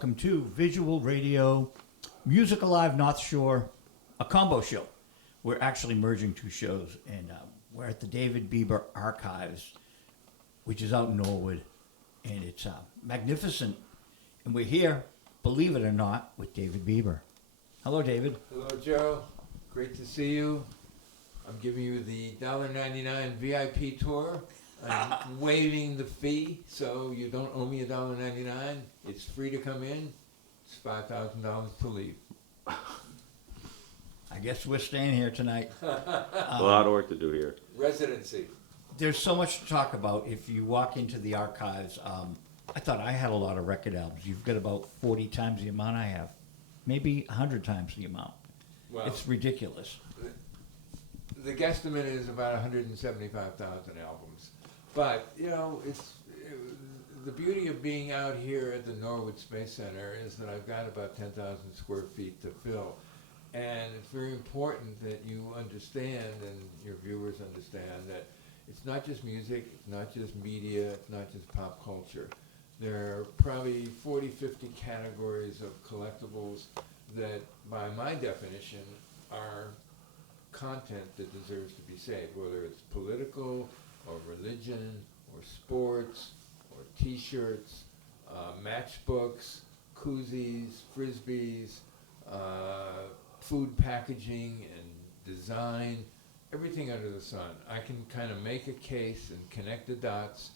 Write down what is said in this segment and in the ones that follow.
welcome to Visual Radio, Music Alive North Shore, a combo show. We're actually merging two shows, and we're at the David Bieber Archives, which is out in Norwood, and it's magnificent. And we're here, believe it or not, with David Bieber. Hello, David. Hello, Joe. Great to see you. I'm giving you the $1.99 VIP tour. I'm waiving the fee, so you don't owe me $1.99. It's free to come in. It's $5,000 to leave. I guess we're staying here tonight. A lot of work to do here. Residency. There's so much to talk about. If you walk into the archives, I thought I had a lot of record albums. You've got about 40 times the amount I have. Maybe 100 times the amount. Well, It's ridiculous. the guesstimate is about 175,000 albums. But, you know, the beauty of being out here at the Norwood Space Center is that I've got about 10,000 square feet to fill. And it's very important that you understand, and your viewers understand, that it's not just music, it's not just media, it's not just pop culture. There are probably 40, 50 categories of collectibles that, by my definition, are content that deserves to be saved, whether it's political, or religion, or sports, or t-shirts, matchbooks, koozies, frisbees, food packaging and design, everything under the sun. I can kind of make a case and connect the dots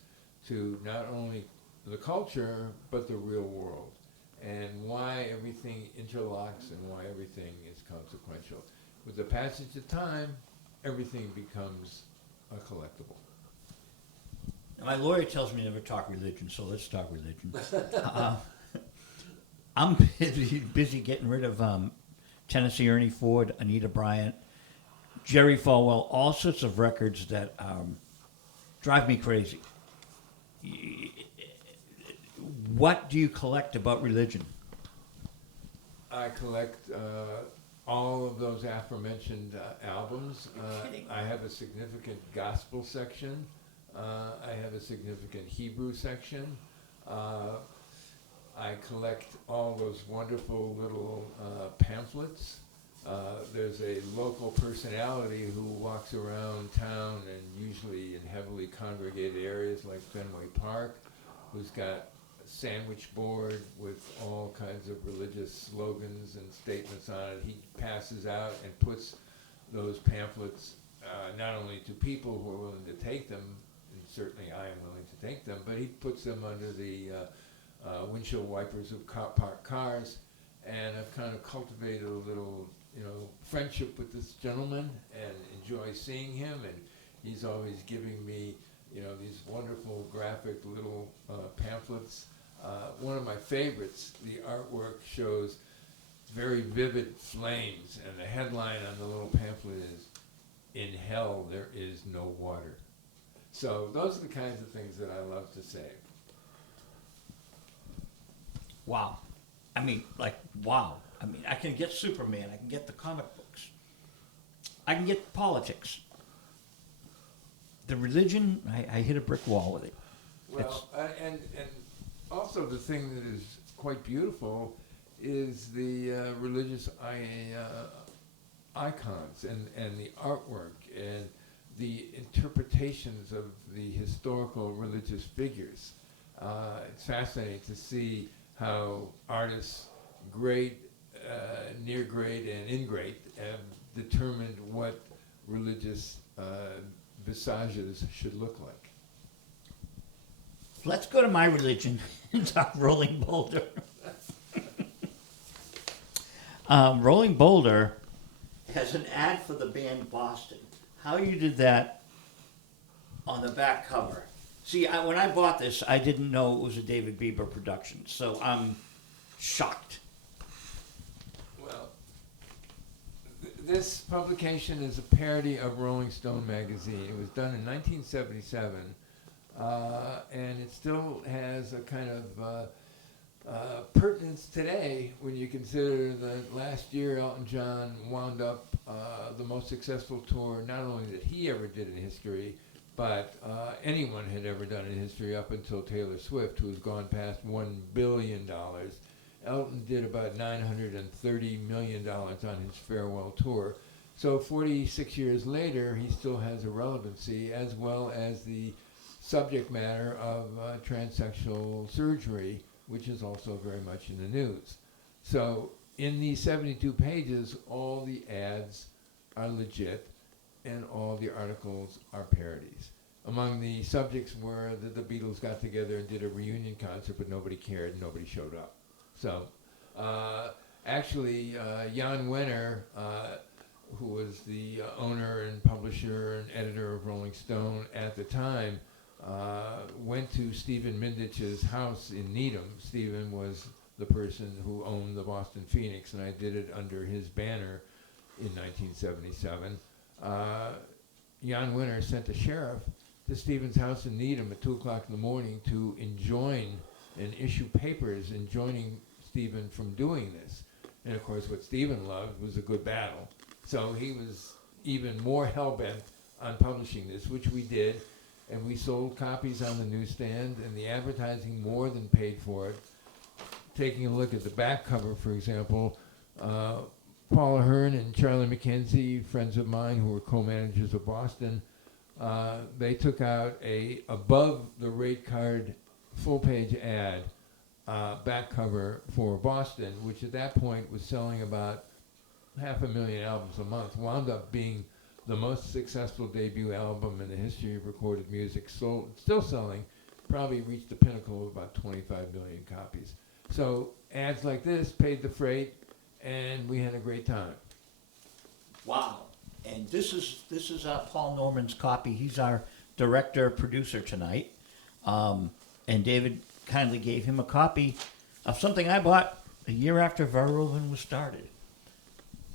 to not only the culture, but the real world, and why everything interlocks and why everything is consequential. With the passage of time, everything becomes a collectible. My lawyer tells me never talk religion, so let's talk religion. I'm busy getting rid of Tennessee Ernie Ford, Anita Bryant, Jerry Falwell, all sorts of records that drive me crazy. What do you collect about religion? I collect all of those aforementioned albums. I have a significant gospel section. I have a significant Hebrew section. I collect all those wonderful little pamphlets. There's a local personality who walks around town, and usually in heavily congregated areas like Fenway Park, who's got a sandwich board with all kinds of religious slogans and statements on it. He passes out and puts those pamphlets not only to people who are willing to take them, and certainly I am willing to take them, but he puts them under the windshield wipers of parked cars. And I've kind of cultivated a little, friendship with this gentleman and enjoy seeing him. And he's always giving me, these wonderful graphic little pamphlets. One of my favorites, the artwork shows very vivid flames, and the headline on the little pamphlet is, "In hell there is no water." So those are the kinds of things that I love to save. Wow. Wow. I can get Superman. I can get the comic books. I can get politics. The religion, I hit a brick wall with it. Well, and also the thing that is quite beautiful is the religious icons and the artwork and the interpretations of the historical religious figures. It's fascinating to see how artists, great, near great, and in great, have determined what religious visages should look like. Let's go to my religion and talk Rolling Boulder. Rolling Boulder has an ad for the band Boston. How you did that on the back cover. See, when I bought this, I didn't know it was a David Bieber production, so I'm shocked. Well, this publication is a parody of Rolling Stone magazine. It was done in 1977, and it still has a kind of pertinence today when you consider that last year Elton John wound up the most successful tour, not only that he ever did in history, but anyone had ever done in history up until Taylor Swift, who has gone past $1 billion Elton did about $930 million on his farewell tour. So 46 years later, he still has a relevancy, as well as the subject matter of transsexual surgery, which is also very much in the news. So in these 72 pages, all the ads are legit, and all the articles are parodies. Among the subjects were that the Beatles got together and did a reunion concert, but nobody cared and nobody showed up. So actually, Jan Wenner, who was the owner and publisher and editor of Rolling Stone at the time, went to Stephen Mindich's house in Needham. Stephen was the person who owned the Boston Phoenix, and I did it under his banner in 1977. Jan Wenner sent a sheriff to Stephen's house in Needham at 2 o'clock in the morning to enjoin and issue papers enjoining Stephen from doing this. And of course, what Stephen loved was a good battle. So he was even more hell-bent on publishing this, which we did, and we sold copies on the newsstand, and the advertising more than paid for it. Taking a look at the back cover, for example, Paula Hearn and Charlie McKenzie, friends of mine who were co-managers of Boston, they took out a above the rate card full-page ad back cover for Boston, which at that point was selling about 500,000 albums a month, wound up being the most successful debut album in the history of recorded music, sold, still selling, probably reached the pinnacle of about 25 million copies. So ads like this paid the freight, and we had a great time. Wow. And this is Paul Norman's copy. He's our director, producer tonight. And David kindly gave him a copy of something I bought a year after Verhoeven was started.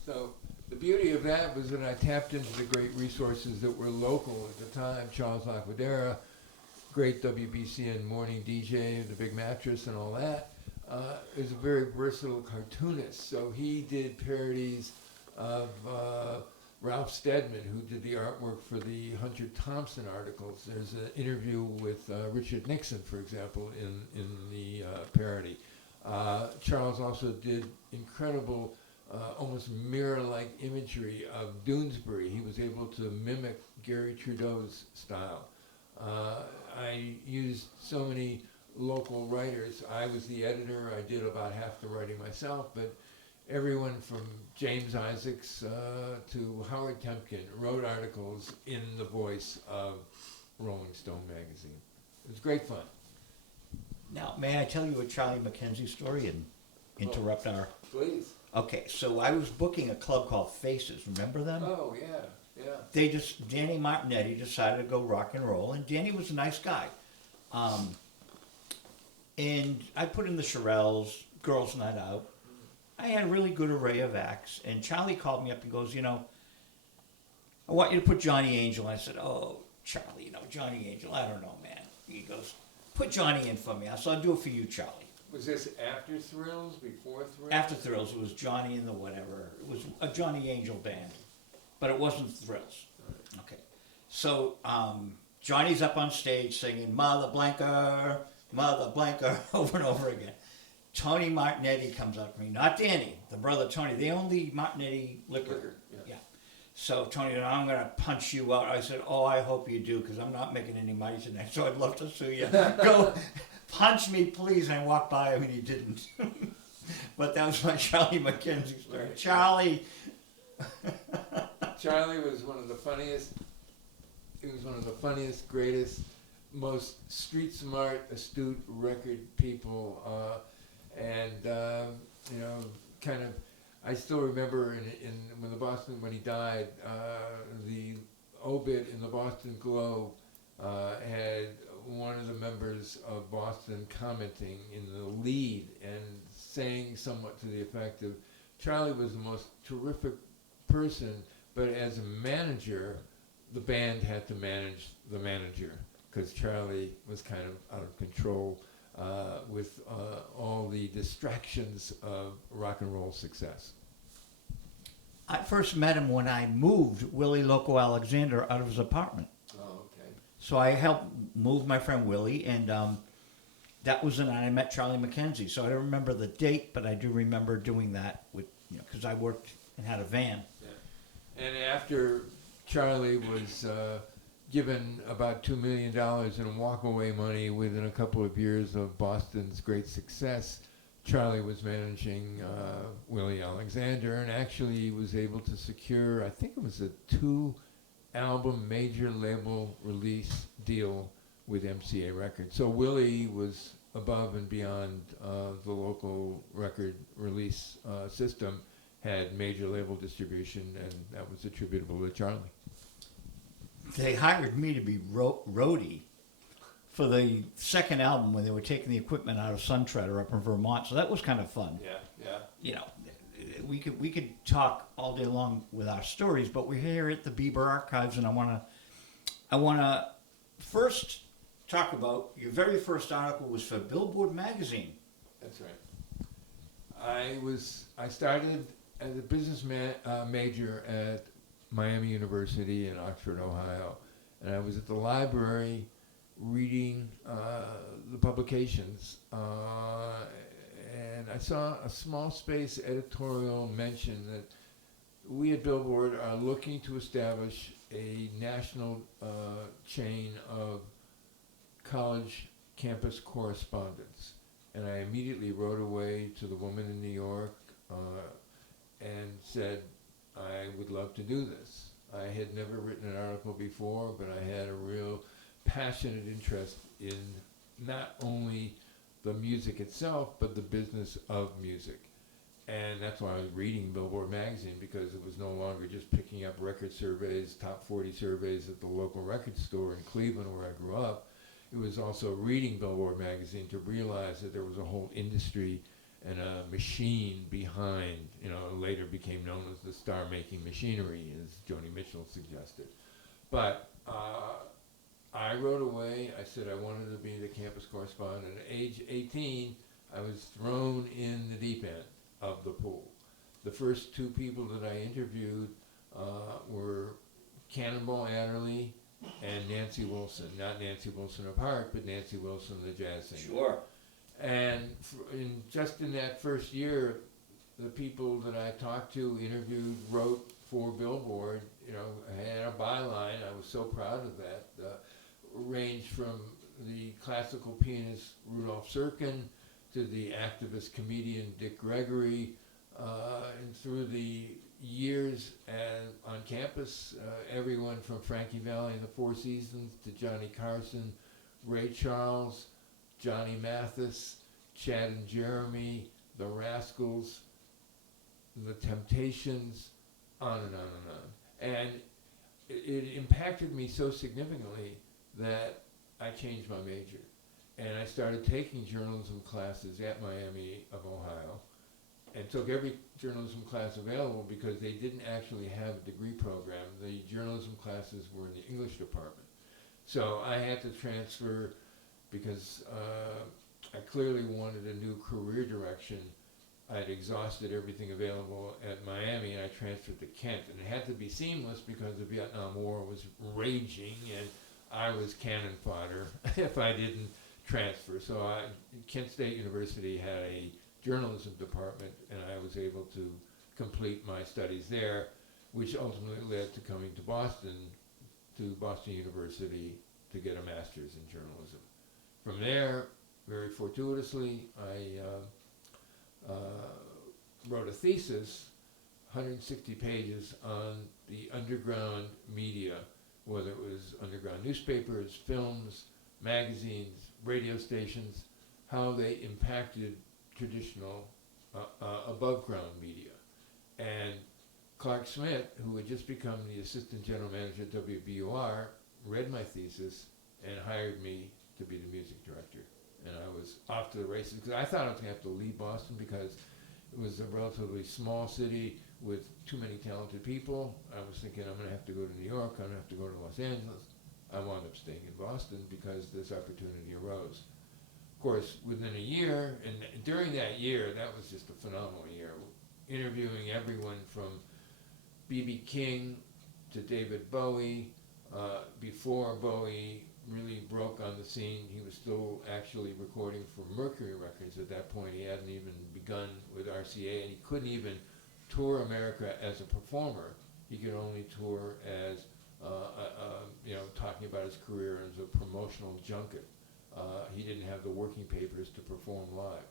So the beauty of that was that I tapped into the great resources that were local at the time. Charles Laquadera, great WBCN morning DJ, The Big Mattress and all that, is a very versatile cartoonist. So he did parodies of Ralph Steadman, who did the artwork for the Hunter Thompson articles. There's an interview with Richard Nixon, for example, in the parody. Charles also did incredible, almost mirror-like imagery of Doonesbury. He was able to mimic Gary Trudeau's style. I used so many local writers. I was the editor. I did about half the writing myself, but everyone from James Isaacs to Howard Temkin wrote articles in the voice of Rolling Stone magazine. It was great fun. Now, may I tell you a Charlie McKenzie story and interrupt our... Please. Okay, so I was booking a club called Faces. Remember them? Oh, yeah, yeah. Danny Martinetti decided to go rock and roll, and Danny was a nice guy. And I put in the Shirelles, Girls Night Out. I had a really good array of acts, and Charlie called me up and goes, I want you to put Johnny Angel. And I said, oh, Charlie, Johnny Angel, I don't know, man. He goes, put Johnny in for me. I said, I'll do it for you, Charlie. Was this after Thrills, before Thrills? After Thrills, it was Johnny and the whatever. It was a Johnny Angel band, but it wasn't Thrills. Right. Okay. So Johnny's up on stage singing Mother Blanker, over and over again. Tony Martinetti comes up to me, not Danny, the brother Tony. They own the Martinetti liquor. Yeah. So Tony said, I'm going to punch you out. I said, oh, I hope you do, because I'm not making any money tonight, so I'd love to sue you. Go punch me, please. And I walked by him, and he didn't. But that was my Charlie McKenzie story. Right. Charlie. Charlie was one of the funniest. He was one of the funniest, greatest, most street smart, astute record people. Kind of, I still remember when he died, the obit in the Boston Globe had one of the members of Boston commenting in the lead and saying somewhat to the effect of, Charlie was the most terrific person, but as a manager, the band had to manage the manager, because Charlie was kind of out of control with all the distractions of rock and roll success. I first met him when I moved Willie Loco Alexander out of his apartment. Oh, okay. So I helped move my friend Willie, and that was the night I met Charlie McKenzie. So I don't remember the date, but I do remember doing that with, because I worked and had a van. Yeah. And after Charlie was given about $2 million in walk-away money within a couple of years of Boston's great success, Charlie was managing Willie Alexander, and actually was able to secure, I think it was a 2-album major label release deal with MCA Records. So Willie was above and beyond the local record release system, had major label distribution, and that was attributable to Charlie. They hired me to be roadie for the second album when they were taking the equipment out of Sun Treader up in Vermont. So that was kind of fun. Yeah. You know, we could talk all day long with our stories, but we're here at the Bieber Archives, and I wanna first talk about your very first article was for Billboard magazine. That's right. I started as a business major at Miami University in Oxford, Ohio, and I was at the library reading the publications, and I saw a small space editorial mention that we at Billboard are looking to establish a national chain of college campus correspondence. And I immediately wrote away to the woman in New York and said, I would love to do this. I had never written an article before, but I had a real passionate interest in not only the music itself, but the business of music. And that's why I was reading Billboard magazine, because it was no longer just picking up record surveys, top 40 surveys at the local record store in Cleveland where I grew up. It was also reading Billboard magazine to realize that there was a whole industry and a machine behind, later became known as the star-making machinery, as Joni Mitchell suggested. But I wrote away. I said I wanted to be the campus correspondent. At age 18, I was thrown in the deep end of the pool. The first two people that I interviewed were Cannonball Adderley and Nancy Wilson. Not Nancy Wilson of Heart, but Nancy Wilson, the jazz singer. Sure. And just in that first year, the people that I talked to, interviewed, wrote for Billboard, I had a byline. I was so proud of that. Ranged from the classical pianist Rudolf Serkin to the activist comedian Dick Gregory, and through the years on campus, everyone from Frankie Valli and the Four Seasons to Johnny Carson, Ray Charles, Johnny Mathis, Chad and Jeremy, the Rascals, the Temptations, on and on and on. And it impacted me so significantly that I changed my major. And I started taking journalism classes at Miami of Ohio, and took every journalism class available because they didn't actually have a degree program. The journalism classes were in the English department. So I had to transfer because I clearly wanted a new career direction. I'd exhausted everything available at Miami, and I transferred to Kent. And it had to be seamless because the Vietnam War was raging, and I was cannon fodder if I didn't transfer. So Kent State University had a journalism department, and I was able to complete my studies there, which ultimately led to coming to Boston University, to get a master's in journalism. From there, very fortuitously, I wrote a thesis, 160 pages, on the underground media, whether it was underground newspapers, films, magazines, radio stations, how they impacted traditional above-ground media. And Clark Smith, who had just become the assistant general manager at WBUR, read my thesis and hired me to be the music director. And I was off to the races, because I thought I was going to have to leave Boston because it was a relatively small city with too many talented people. I was thinking I'm going to have to go to New York, I'm going to have to go to Los Angeles. I wound up staying in Boston because this opportunity arose. Of course, within a year, and during that year, that was just a phenomenal year, interviewing everyone from B.B. King to David Bowie, before Bowie really broke on the scene. He was still actually recording for Mercury Records at that point. He hadn't even begun with RCA, and he couldn't even tour America as a performer. He could only tour as, talking about his career as a promotional junket. He didn't have the working papers to perform live.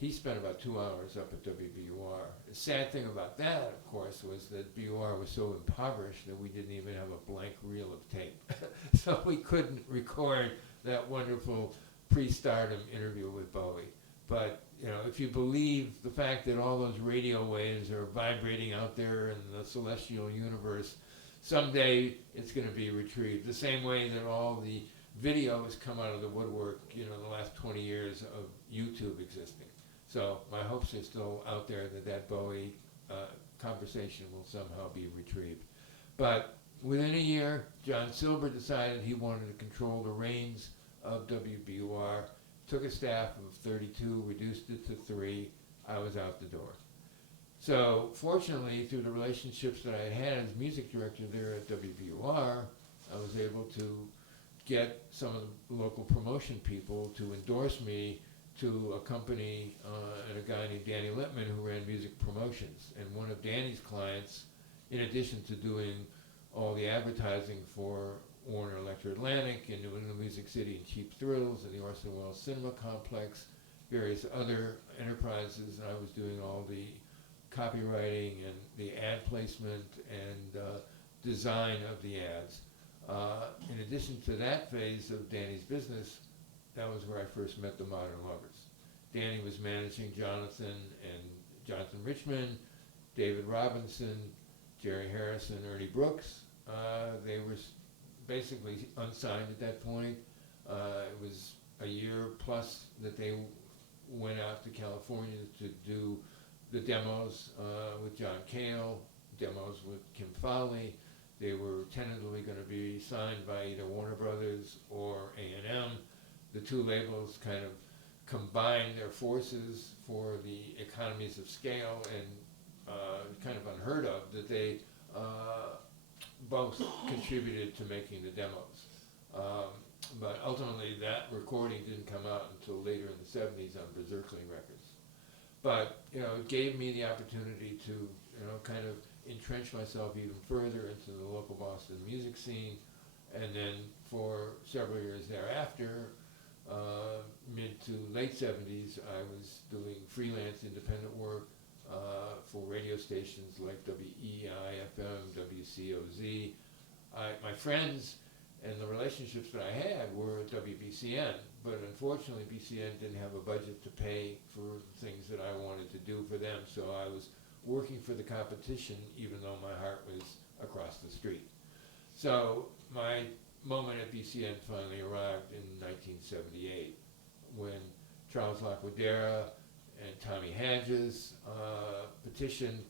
He spent about 2 hours up at WBUR. The sad thing about that, of course, was that BUR was so impoverished that we didn't even have a blank reel of tape. So we couldn't record that wonderful pre-stardom interview with Bowie. But, if you believe the fact that all those radio waves are vibrating out there in the celestial universe, someday it's going to be retrieved. The same way that all the video has come out of the woodwork, the last 20 years of YouTube existing. So my hopes are still out there that Bowie conversation will somehow be retrieved. But within a year, John Silver decided he wanted to control the reins of WBUR, took a staff of 32, reduced it to 3. I was out the door. So fortunately, through the relationships that I had as music director there at WBUR, I was able to get some of the local promotion people to endorse me to a company and a guy named Danny Lippman who ran music promotions. And one of Danny's clients, in addition to doing all the advertising for Warner Electro Atlantic and New England Music City and Cheap Thrills and the Orson Welles Cinema Complex, various other enterprises, and I was doing all the copywriting and the ad placement and design of the ads. In addition to that phase of Danny's business, that was where I first met the Modern Lovers. Danny was managing Jonathan Richman, David Robinson, Jerry Harrison, Ernie Brooks. They were basically unsigned at that point. It was a year plus that they went out to California to do the demos with John Cale, demos with Kim Fowley. They were tentatively going to be signed by either Warner Brothers or A&M. The two labels kind of combined their forces for the economies of scale, and kind of unheard of that they both contributed to making the demos. But ultimately that recording didn't come out until later in the 70s on Berserkling Records. But, it gave me the opportunity to, kind of entrench myself even further into the local Boston music scene. And then for several years thereafter, mid to late 70s, I was doing freelance independent work for radio stations like WEI-FM, WCOZ. My friends and the relationships that I had were at WBCN, but unfortunately BCN didn't have a budget to pay for things that I wanted to do for them, so I was working for the competition even though my heart was across the street. So my moment at BCN finally arrived in 1978 when Charles Laquadera and Tommy Hadges petitioned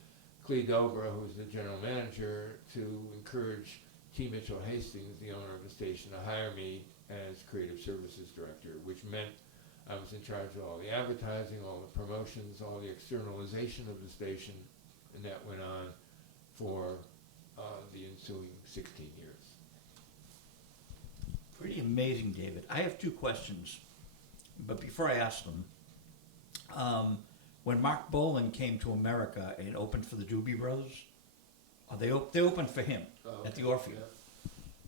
Clee Dobra, who was the general manager, to encourage T. Mitchell Hastings, the owner of the station, to hire me as creative services director, which meant I was in charge of all the advertising, all the promotions, all the externalization of the station, and that went on for the ensuing 16 years. Pretty amazing, David. I have two questions, but before I ask them, when Mark Bolan came to America and opened for the Doobie Brothers, they opened for him at the Orpheum,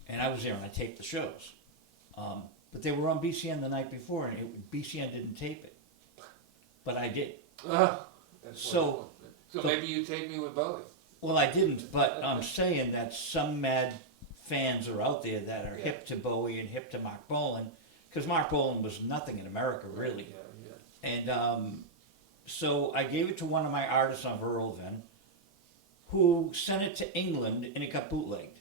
and I was there and I taped the shows. But they were on BCN the night before, and BCN didn't tape it, but I did. So maybe you taped me with Bowie. Well, I didn't, but I'm saying that some mad fans are out there that are hip to Bowie and hip to Mark Bolan, because Mark Bolan was nothing in America, really. And so I gave it to one of my artists on Verlven, who sent it to England, and it got bootlegged.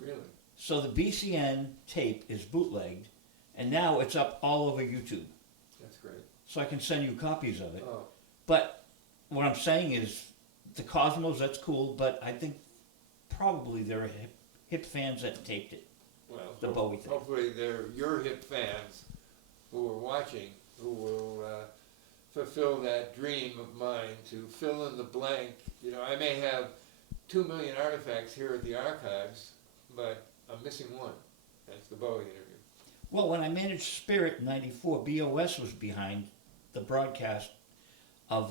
Really? So the BCN tape is bootlegged, and now it's up all over YouTube. That's great. So I can send you copies of it. Oh. But what I'm saying is, the Cosmos, that's cool, but I think probably there are hip fans that taped it. Well, the Bowie thing. Hopefully they're your hip fans who are watching, who will fulfill that dream of mine to fill in the blank. I may have 2 million artifacts here at the archives, but I'm missing one. That's the Bowie interview. Well, when I managed Spirit in '94, BOS was behind the broadcast of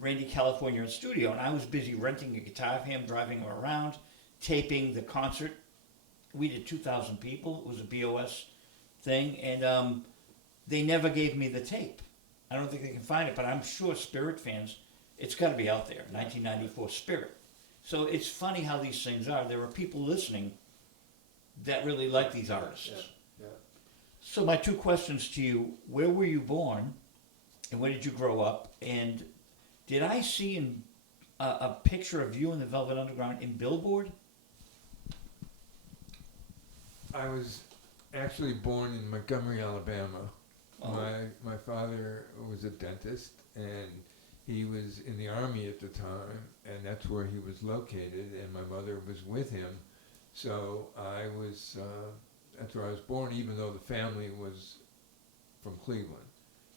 Randy California in studio, and I was busy renting a guitar of him, driving him around, taping the concert. We did 2,000 people. It was a BOS thing, and they never gave me the tape. I don't think they can find it, but I'm sure Spirit fans, it's got to be out there. 1994 Spirit. So it's funny how these things are. There are people listening that really like these artists. Yeah. So my two questions to you: where were you born, and where did you grow up? And did I see a picture of you in the Velvet Underground in Billboard? I was actually born in Montgomery, Alabama. Oh. My father was a dentist, and he was in the Army at the time, and that's where he was located, and my mother was with him. So that's where I was born, even though the family was from Cleveland.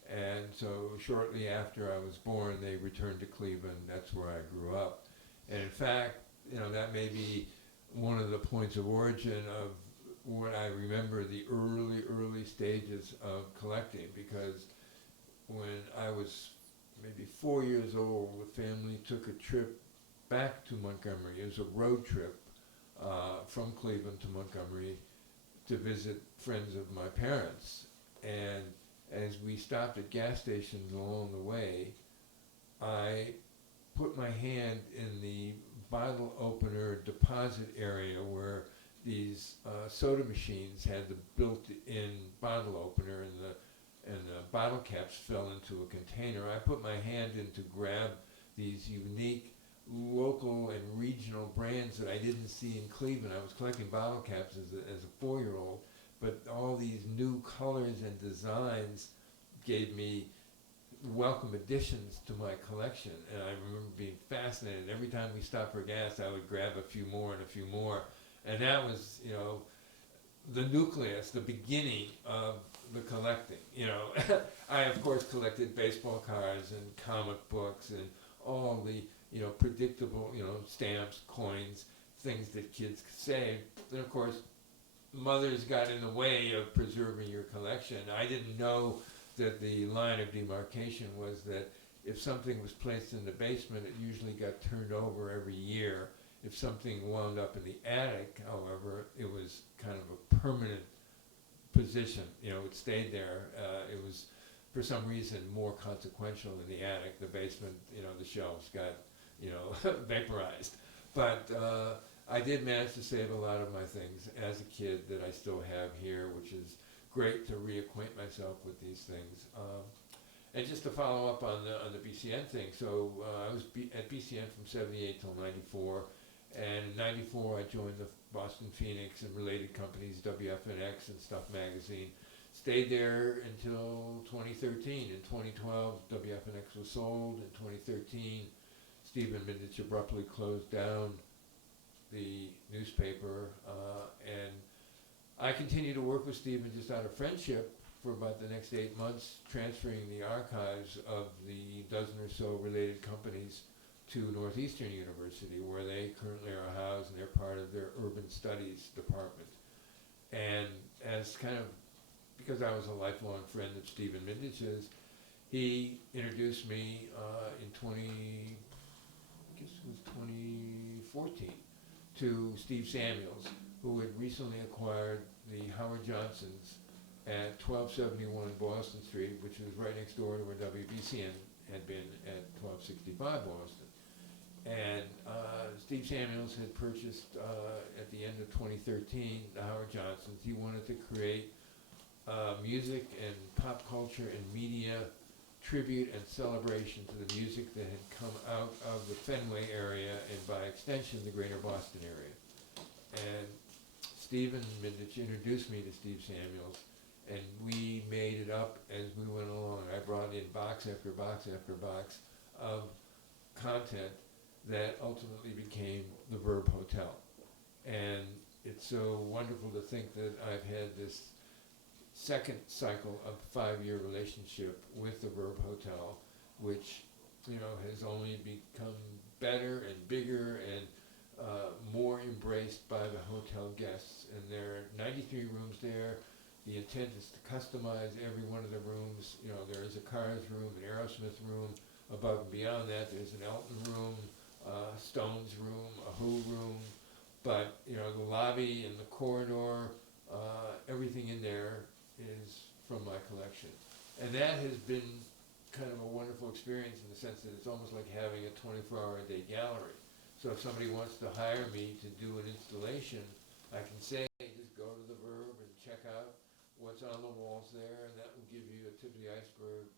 And so shortly after I was born, they returned to Cleveland. That's where I grew up. And in fact, that may be one of the points of origin of what I remember the early stages of collecting, because when I was maybe 4 years old, the family took a trip back to Montgomery. It was a road trip from Cleveland to Montgomery to visit friends of my parents. And as we stopped at gas stations along the way, I put my hand in the bottle opener deposit area where these soda machines had the built-in bottle opener, and the bottle caps fell into a container. I put my hand in to grab these unique local and regional brands that I didn't see in Cleveland. I was collecting bottle caps as a 4-year-old, but all these new colors and designs gave me welcome additions to my collection, and I remember being fascinated. Every time we stopped for gas, I would grab a few more and a few more, and that was, the nucleus, the beginning of the collecting. I of course collected baseball cards and comic books and all the predictable stamps, coins, things that kids could save. And of course, mothers got in the way of preserving your collection. I didn't know that the line of demarcation was that if something was placed in the basement, it usually got turned over every year. If something wound up in the attic, however, it was kind of a permanent position. It stayed there. It was, for some reason, more consequential in the attic. The basement, the shelves got, vaporized. But I did manage to save a lot of my things as a kid that I still have here, which is great to reacquaint myself with these things. And just to follow up on the BCN thing, so I was at BCN from 78 till 94, and in 94 I joined the Boston Phoenix and related companies, WFNX and Stuff Magazine. Stayed there until 2013. In 2012, WFNX was sold. In 2013, Stephen Mindich abruptly closed down the newspaper, and I continued to work with Stephen just out of friendship for about the next 8 months, transferring the archives of the dozen or so related companies to Northeastern University, where they currently are housed, and they're part of their urban studies department. And as kind of, because I was a lifelong friend of Stephen Mindich's, he introduced me in 2014 to Steve Samuels, who had recently acquired the Howard Johnsons at 1271 Boston Street, which was right next door to where WBCN had been at 1265 Boston. And Steve Samuels had purchased at the end of 2013 the Howard Johnsons. He wanted to create music and pop culture and media tribute and celebration to the music that had come out of the Fenway area and by extension the greater Boston area. And Stephen Mindich introduced me to Steve Samuels, and we made it up as we went along. I brought in box after box after box of content that ultimately became the Verb Hotel. And it's so wonderful to think that I've had this second cycle of 5-year relationship with the Verb Hotel, which has only become better and bigger and more embraced by the hotel guests. And there are 93 rooms there, the intent is to customize every one of the rooms. You know, there is a Cars room, an Aerosmith room. Above and beyond that, there's an Elton room, Stones room, a Who room. But, you know, the lobby and the corridor, everything in there is from my collection. And that has been kind of a wonderful experience in the sense that it's almost like having a 24-hour-a-day gallery. So if somebody wants to hire me to do an installation, I can say, just go to the Verb and check out what's on the walls there, and that will give you a tip of the iceberg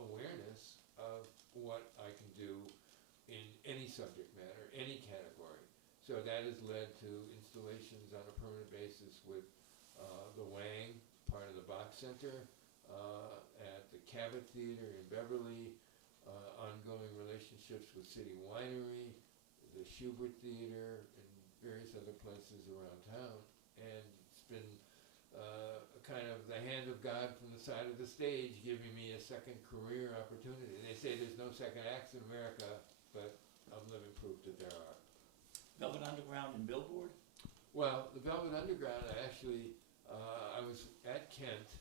awareness of what I can do in any subject matter, any category. So that has led to installations on a permanent basis with the Wang, part of the Box Center, at the Cabot Theater in Beverly, ongoing relationships with City Winery, the Schubert Theater, and various other places around town. And it's been kind of the hand of God from the side of the stage giving me a second career opportunity. They say there's no second acts in America, but I'm living proof that there are. Velvet Underground and Billboard? Well, the Velvet Underground, I was at Kent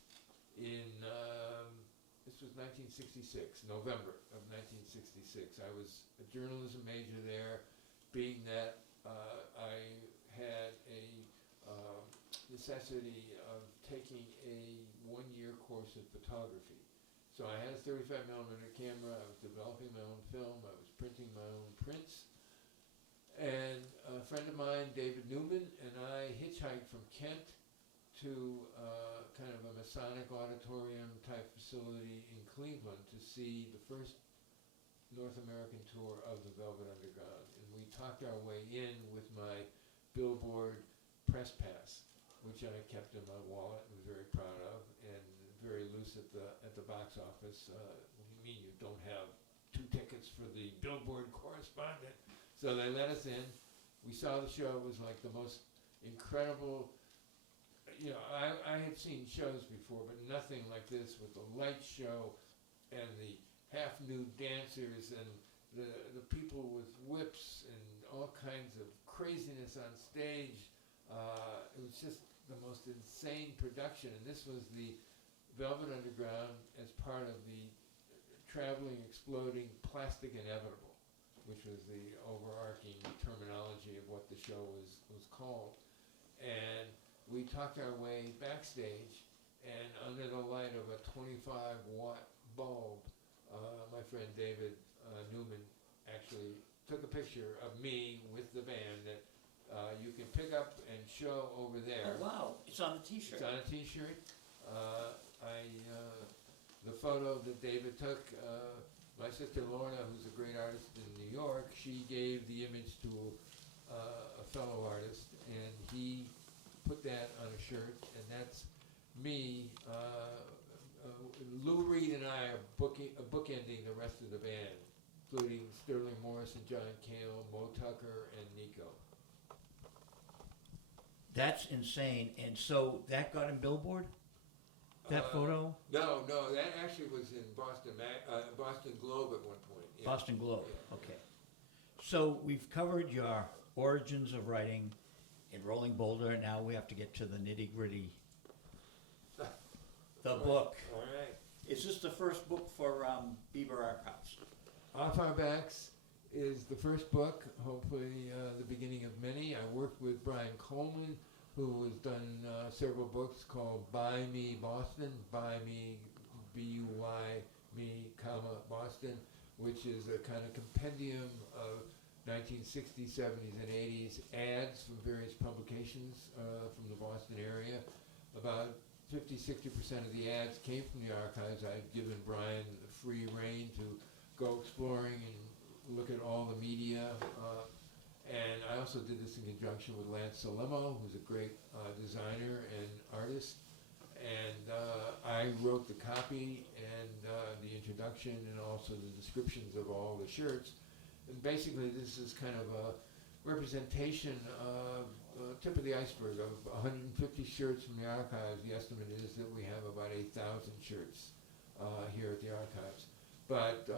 in, this was 1966, November of 1966. I was a journalism major there, being that I had a necessity of taking a one-year course in photography. So I had a 35mm camera, I was developing my own film, I was printing my own prints. And a friend of mine, David Newman, and I hitchhiked from Kent to kind of a Masonic auditorium type facility in Cleveland to see the first North American tour of the Velvet Underground. And we talked our way in with my Billboard press pass, which I kept in my wallet and was very proud of, and very loose at the box office. What do you mean you don't have 2 tickets for the Billboard correspondent? So they let us in. We saw the show. It was like the most incredible, you know, I had seen shows before, but nothing like this, with the light show and the half-nude dancers and the people with whips and all kinds of craziness on stage. It was just the most insane production. And this was the Velvet Underground as part of the Traveling, Exploding, Plastic Inevitable, which was the overarching terminology of what the show was called. And we talked our way backstage, and under the light of a 25-watt bulb, my friend David Newman actually took a picture of me with the band that you can pick up and show over there. Oh, wow. It's on a t-shirt. It's on a t-shirt. The photo that David took, my sister Lorna, who's a great artist in New York, she gave the image to a fellow artist, and he put that on a shirt, and that's me. Lou Reed and I are bookending the rest of the band, including Sterling Morrison, John Cale, Mo Tucker, and Nico. That's insane. And so that got in Billboard? That photo? No, that actually was in Boston Globe at one point. Yeah. Boston Globe, Yeah. okay. So we've covered your origins of writing in Rolling Boulder. Now we have to get to the nitty-gritty. The book. All right. Is this the first book for Bieber Archives? Off Our Backs is the first book, hopefully the beginning of many. I worked with Brian Coleman, who has done several books called By Me Boston, By Me, B-U-Y, Me, comma, Boston, which is a kind of compendium of 1960s, 70s, and 80s ads from various publications from the Boston area. About 50-60% of the ads came from the archives. I've given Brian the free rein to go exploring and look at all the media. And I also did this in conjunction with Lance Salemo, who's a great designer and artist. And I wrote the copy and the introduction and also the descriptions of all the shirts. And basically this is kind of a representation of tip of the iceberg of 150 shirts from the archives. The estimate is that we have about 8,000 shirts here at the archives. But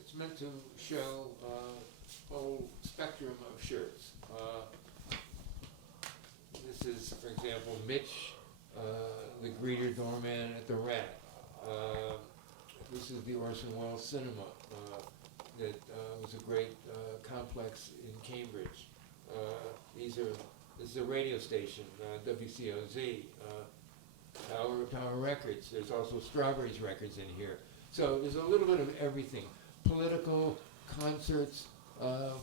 it's meant to show a whole spectrum of shirts. This is, for example, Mitch the Greeter Doorman at the Rat. This is the Orson Welles Cinema that was a great complex in Cambridge. This is a radio station, WCOZ, Tower Records. There's also Strawberries Records in here. So there's a little bit of everything. Political, concerts,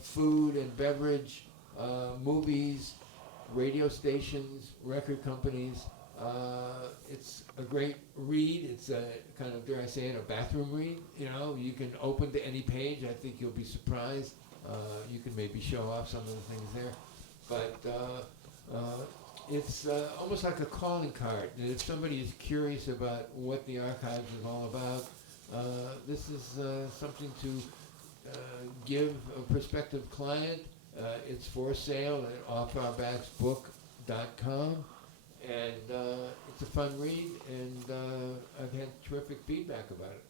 food and beverage, movies, radio stations, record companies. It's a great read. It's a kind of, dare I say it, a bathroom read. You know, you can open to any page. I think you'll be surprised. You can maybe show off some of the things there. But it's almost like a calling card. If somebody is curious about what the archives is all about, this is something to give a prospective client. It's for sale at offourbacksbook.com, and it's a fun read, and I've had terrific feedback about it.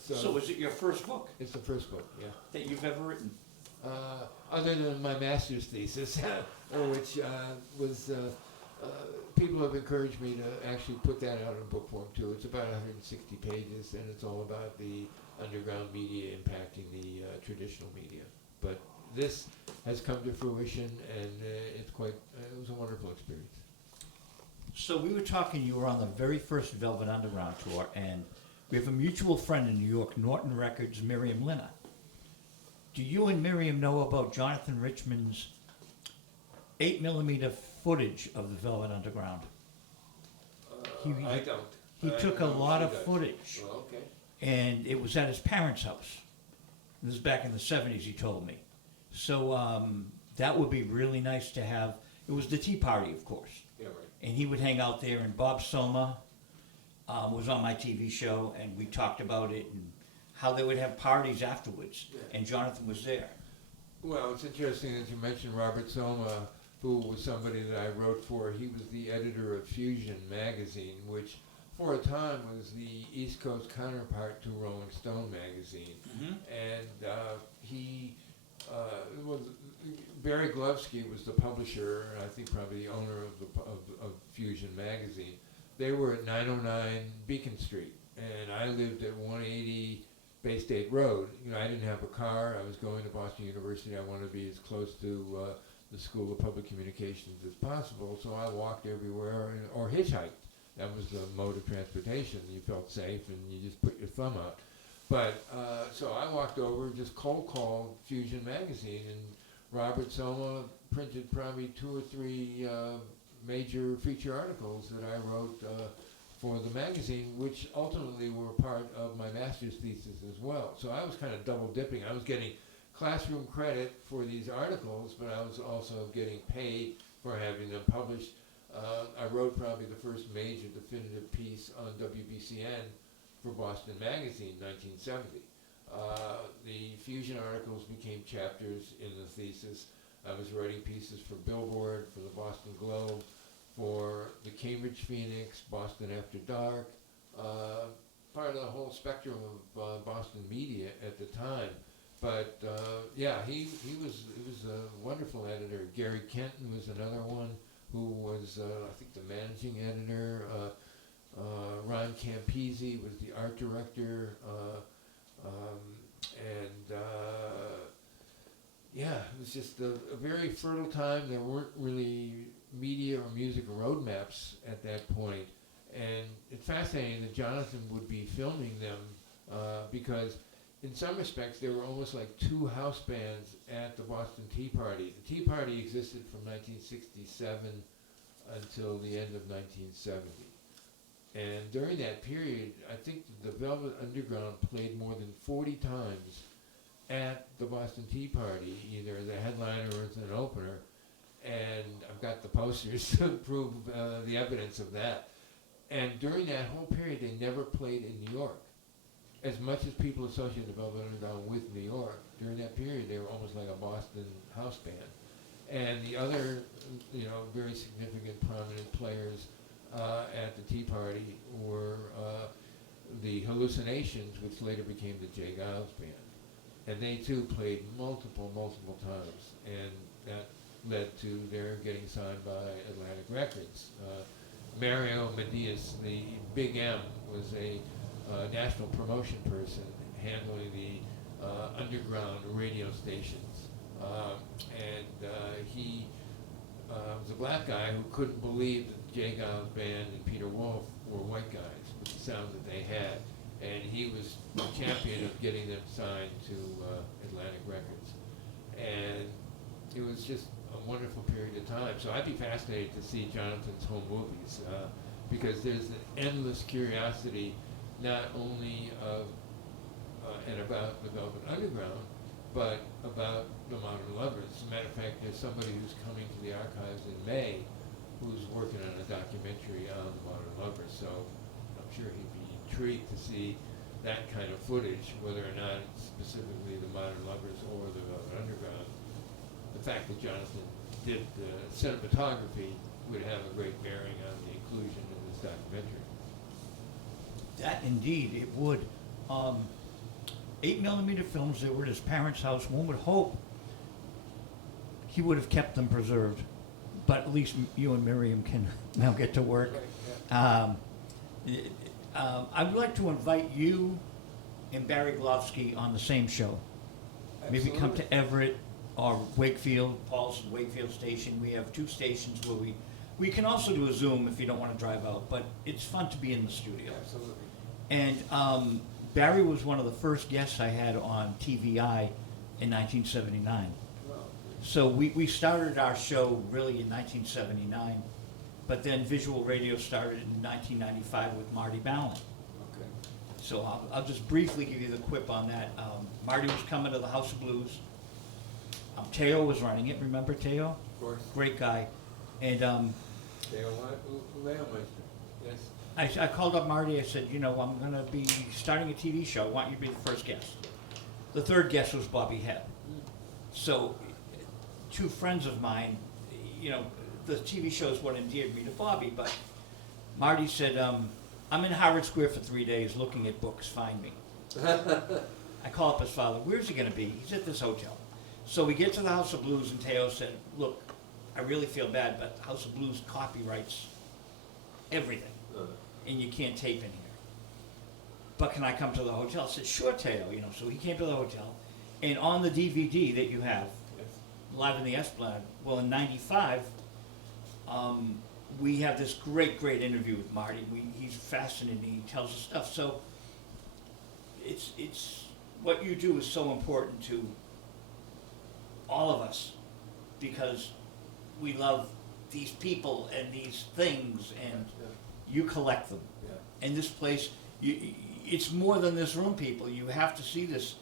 So is it your first book It's the first book, yeah. that you've ever written? Other than my master's thesis, which was, people have encouraged me to actually put that out in book form too. It's about 160 pages, and it's all about the underground media impacting the traditional media. But this has come to fruition, and it was a wonderful experience. So we were talking, you were on the very first Velvet Underground tour, and we have a mutual friend in New York, Norton Records, Miriam Linna. Do you and Miriam know about Jonathan Richman's 8mm footage of the Velvet Underground? I don't. He took a lot of footage, Well, okay. and it was at his parents' house. This is back in the 70s, he told me. So that would be really nice to have. It was the Tea Party, of course. Yeah, right. And he would hang out there, and Bob Soma was on my TV show, and we talked about it and how they would have parties afterwards, Yeah. and Jonathan was there. Well, it's interesting that you mentioned Robert Soma, who was somebody that I wrote for. He was the editor of Fusion magazine, which for a time was the East Coast counterpart to Rolling Stone magazine. And Barry Glovsky was the publisher, and I think probably the owner of Fusion magazine. They were at 909 Beacon Street, and I lived at 180 Bay State Road. You know, I didn't have a car. I was going to Boston University. I wanted to be as close to the School of Public Communications as possible, so I walked everywhere or hitchhiked. That was the mode of transportation. You felt safe, and you just put your thumb out. But so I walked over, just cold called Fusion magazine, and Robert Soma printed probably 2 or 3 major feature articles that I wrote for the magazine, which ultimately were part of my master's thesis as well. So I was kind of double dipping. I was getting classroom credit for these articles, but I was also getting paid for having them published. I wrote probably the first major definitive piece on WBCN for Boston Magazine, 1970. The Fusion articles became chapters in the thesis. I was writing pieces for Billboard, for the Boston Globe, for the Cambridge Phoenix, Boston After Dark, part of the whole spectrum of Boston media at the time. But yeah, he was a wonderful editor. Gary Kenton was another one who was, I think, the managing editor. Ron Campisi was the art director. Yeah, it was just a very fertile time. There weren't really media or music roadmaps at that point. And it's fascinating that Jonathan would be filming them because in some respects they were almost like 2 house bands at the Boston Tea Party. The Tea Party existed from 1967 until the end of 1970. And during that period, I think the Velvet Underground played more than 40 times at the Boston Tea Party, either as a headliner or as an opener. And I've got the posters to prove the evidence of that. And during that whole period, they never played in New York. As much as people associate the Velvet Underground with New York, during that period, they were almost like a Boston house band. And the other, very significant, prominent players at the Tea Party were the Hallucinations, which later became the Jay Giles Band. And they too played multiple times, and that led to their getting signed by Atlantic Records. Mario Medias, the Big M, was a national promotion person handling the underground radio stations. He was a black guy who couldn't believe that Jay Giles Band and Peter Wolf were white guys with the sound that they had. And he was the champion of getting them signed to Atlantic Records. And it was just a wonderful period of time. So I'd be fascinated to see Jonathan's home movies because there's an endless curiosity not only of and about the Velvet Underground, but about the Modern Lovers. As a matter of fact, there's somebody who's coming to the archives in May who's working on a documentary on the Modern Lovers. So I'm sure he'd be intrigued to see that kind of footage, whether or not it's specifically the Modern Lovers or the Velvet Underground. The fact that Jonathan did cinematography would have a great bearing on the inclusion in this documentary. That indeed it would. 8mm films, they were at his parents' house. One would hope he would have kept them preserved, but at least you and Miriam can now get to work. Right, yeah. I would like to invite you and Barry Glovsky on the same show. Maybe come Absolutely. to Everett or Wakefield, Paul's Wakefield Station. We have 2 stations where we can also do a Zoom if you don't want to drive out, but it's fun to be in the studio. Absolutely. And Barry was one of the first guests I had on TVI in 1979. Well, So we started our show really in 1979, but then visual radio started in 1995 with Marty Ballin. okay. So I'll just briefly give you the quip on that. Marty was coming to the House of Blues. Teo was running it. Remember Teo? Of course. Great guy. And Leomeister. Yes. I called up Marty. I said, I'm going to be starting a TV show. I want you to be the first guest. The third guest was Bobby Hebb. So 2 friends of mine, the TV show is what endeared me to Bobby, but Marty said, I'm in Howard Square for 3 days looking at books. Find me. I call up his father. Where's he going to be? He's at this hotel. So we get to the House of Blues, and Teo said, look, I really feel bad, but the House of Blues copyrights everything, and you can't tape in here. But can I come to the hotel? I said, sure, Teo. So he came to the hotel, and on the DVD that you have, Live in the Esplanade, well, in '95, we have this great interview with Marty. He's fascinating. He tells us stuff. So it's what you do is so important to all of us because we love these people and these things, and you collect them. Yeah. And this place, it's more than this room, people. You have to see this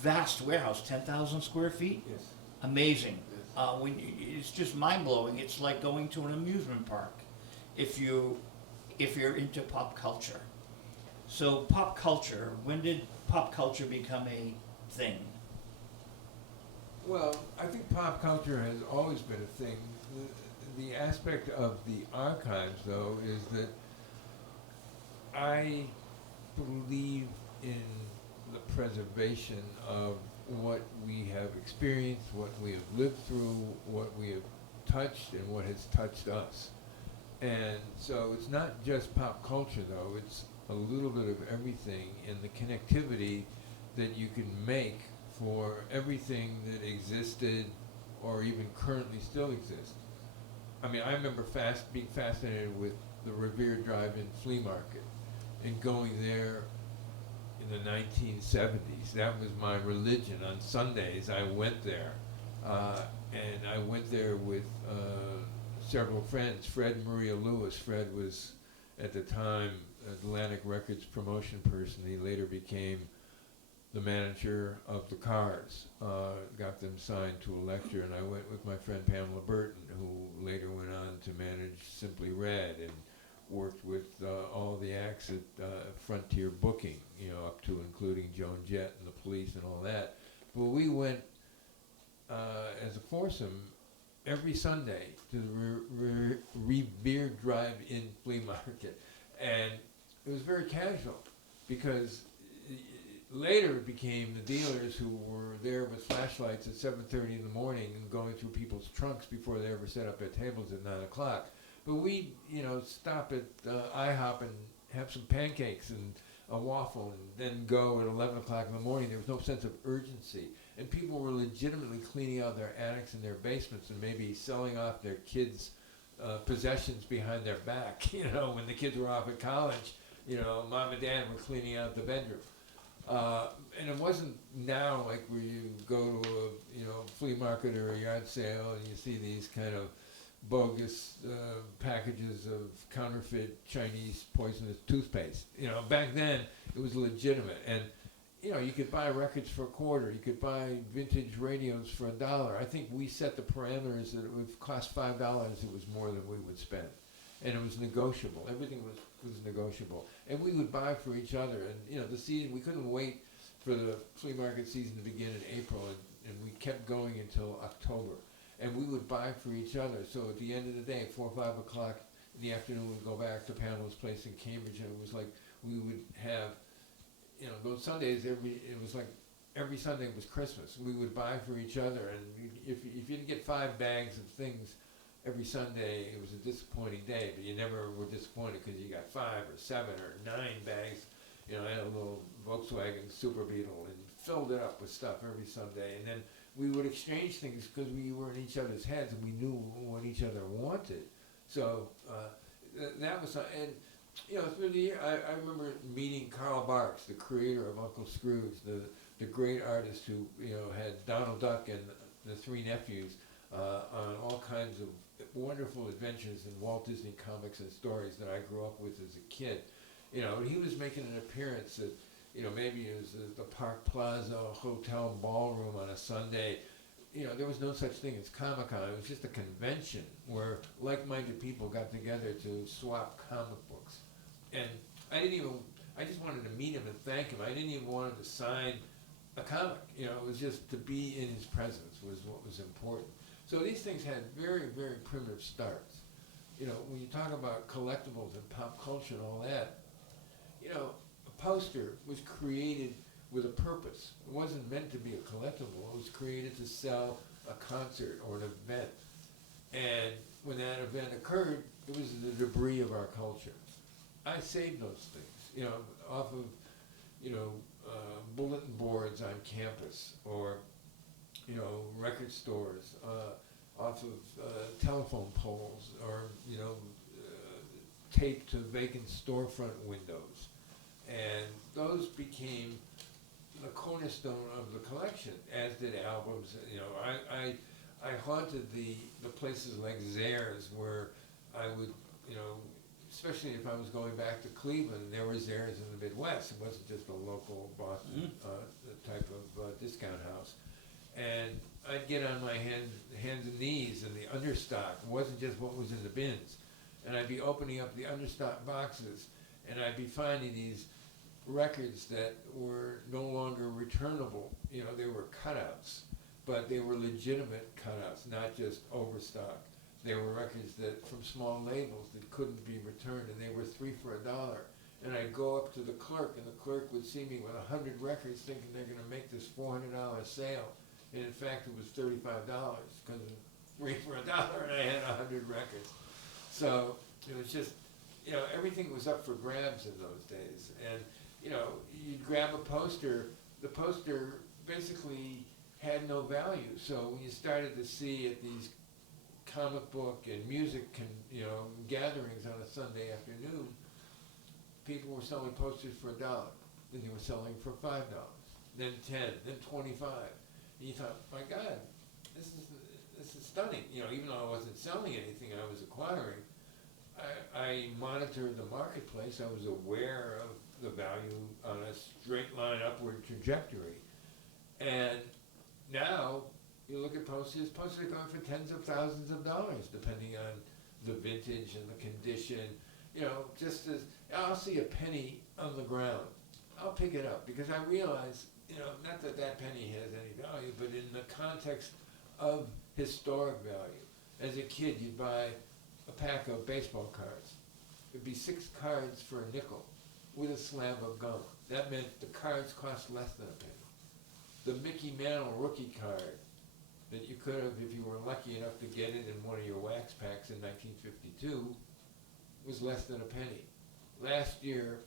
vast warehouse, 10,000 square feet. Yes. Amazing. Yes. It's just mind-blowing. It's like going to an amusement park if you're into pop culture. So pop culture, when did pop culture become a thing? Well, I think pop culture has always been a thing. The aspect of the archives, though, is that I believe in the preservation of what we have experienced, what we have lived through, what we have touched, and what has touched us. And so it's not just pop culture, though. It's a little bit of everything and the connectivity that you can make for everything that existed or even currently still exists. I mean, I remember being fascinated with the Revere Drive-In Flea Market and going there in the 1970s. That was my religion. On Sundays, I went there. And I went there with several friends. Fred and Maria Lewis. Fred was, at the time, Atlantic Records promotion person. He later became the manager of the Cars, got them signed to a lecture, and I went with my friend Pamela Burton, who later went on to manage Simply Red and worked with all the acts at Frontier Booking, up to including Joan Jett and the Police and all that. But we went as a foursome every Sunday to the Revere Drive-In Flea Market, and it was very casual because later it became the dealers who were there with flashlights at 7:30 in the morning and going through people's trunks before they ever set up their tables at 9 o'clock. But we, stop at IHOP and have some pancakes and a waffle and then go at 11 o'clock in the morning. There was no sense of urgency. And people were legitimately cleaning out their attics and their basements and maybe selling off their kids' possessions behind their back. When the kids were off at college, mom and dad were cleaning out the bedroom. And it wasn't now like where you go to a flea market or a yard sale and you see these kind of bogus packages of counterfeit Chinese poisonous toothpaste. Back then it was legitimate, and you could buy records for $0.25. You could buy vintage radios for $1. I think we set the parameters that it would cost $5. It was more than we would spend, and it was negotiable. Everything was negotiable, and we would buy for each other. And the season, we couldn't wait for the flea market season to begin in April, and we kept going until October. And we would buy for each other. So at the end of the day, 4 or 5 o'clock in the afternoon, we'd go back to Pamela's place in Cambridge, and it was like we would have, those Sundays. It was like every Sunday was Christmas. We would buy for each other, and if you didn't get 5 bags of things every Sunday, it was a disappointing day. But you never were disappointed because you got 5 or 7 or 9 bags. I had a little Volkswagen Super Beetle and filled it up with stuff every Sunday, and then we would exchange things because we were in each other's heads and we knew what each other wanted. So that was, and through the year, I remember meeting Carl Barks, the creator of Uncle Scrooge, the great artist who had Donald Duck and the 3 nephews on all kinds of wonderful adventures in Walt Disney comics and stories that I grew up with as a kid. And he was making an appearance at maybe it was the Park Plaza Hotel ballroom on a Sunday. There was no such thing as Comic-Con. It was just a convention where like-minded people got together to swap comic books. And I just wanted to meet him and thank him. I didn't even want him to sign a comic. It was just to be in his presence was what was important. So these things had very, very primitive starts. When you talk about collectibles and pop culture and all that, a poster was created with a purpose. It wasn't meant to be a collectible. It was created to sell a concert or an event. And when that event occurred, it was the debris of our culture. I saved those things, off of, bulletin boards on campus or, record stores, off of telephone poles or, taped to vacant storefront windows. And those became the cornerstone of the collection, as did albums. I haunted the places like Zayre's where I would, especially if I was going back to Cleveland, there were Zayre's in the Midwest. It wasn't just a local Boston type of discount house. And I'd get on my hands and knees, and the understock wasn't just what was in the bins. And I'd be opening up the understock boxes, and I'd be finding these records that were no longer returnable. They were cutouts, but they were legitimate cutouts, not just overstock. They were records that from small labels that couldn't be returned, and they were 3 for $1. And I'd go up to the clerk, and the clerk would see me with 100 records, thinking they're going to make this $400 sale. And in fact, it was $35 because of 3 for $1, and I had 100 records. So it was just, everything was up for grabs in those days. And, you'd grab a poster, the poster basically had no value. So when you started to see at these comic book and music gatherings on a Sunday afternoon, people were selling posters for $1. Then they were selling for $5, then 10, then 25. And you thought, my God, this is stunning. Even though I wasn't selling anything, I was acquiring. I monitored the marketplace. I was aware of the value on a straight line upward trajectory. And now you look at posters are going for tens of thousands of dollars, depending on the vintage and the condition. Just as I'll see a penny on the ground, I'll pick it up because I realize, not that that penny has any value, but in the context of historic value. As a kid, you'd buy a pack of baseball cards. It'd be 6 cards for a nickel with a slab of gum. That meant the cards cost less than a penny. The Mickey Mantle rookie card that you could have, if you were lucky enough to get it in one of your wax packs in 1952, was less than a penny. Last year,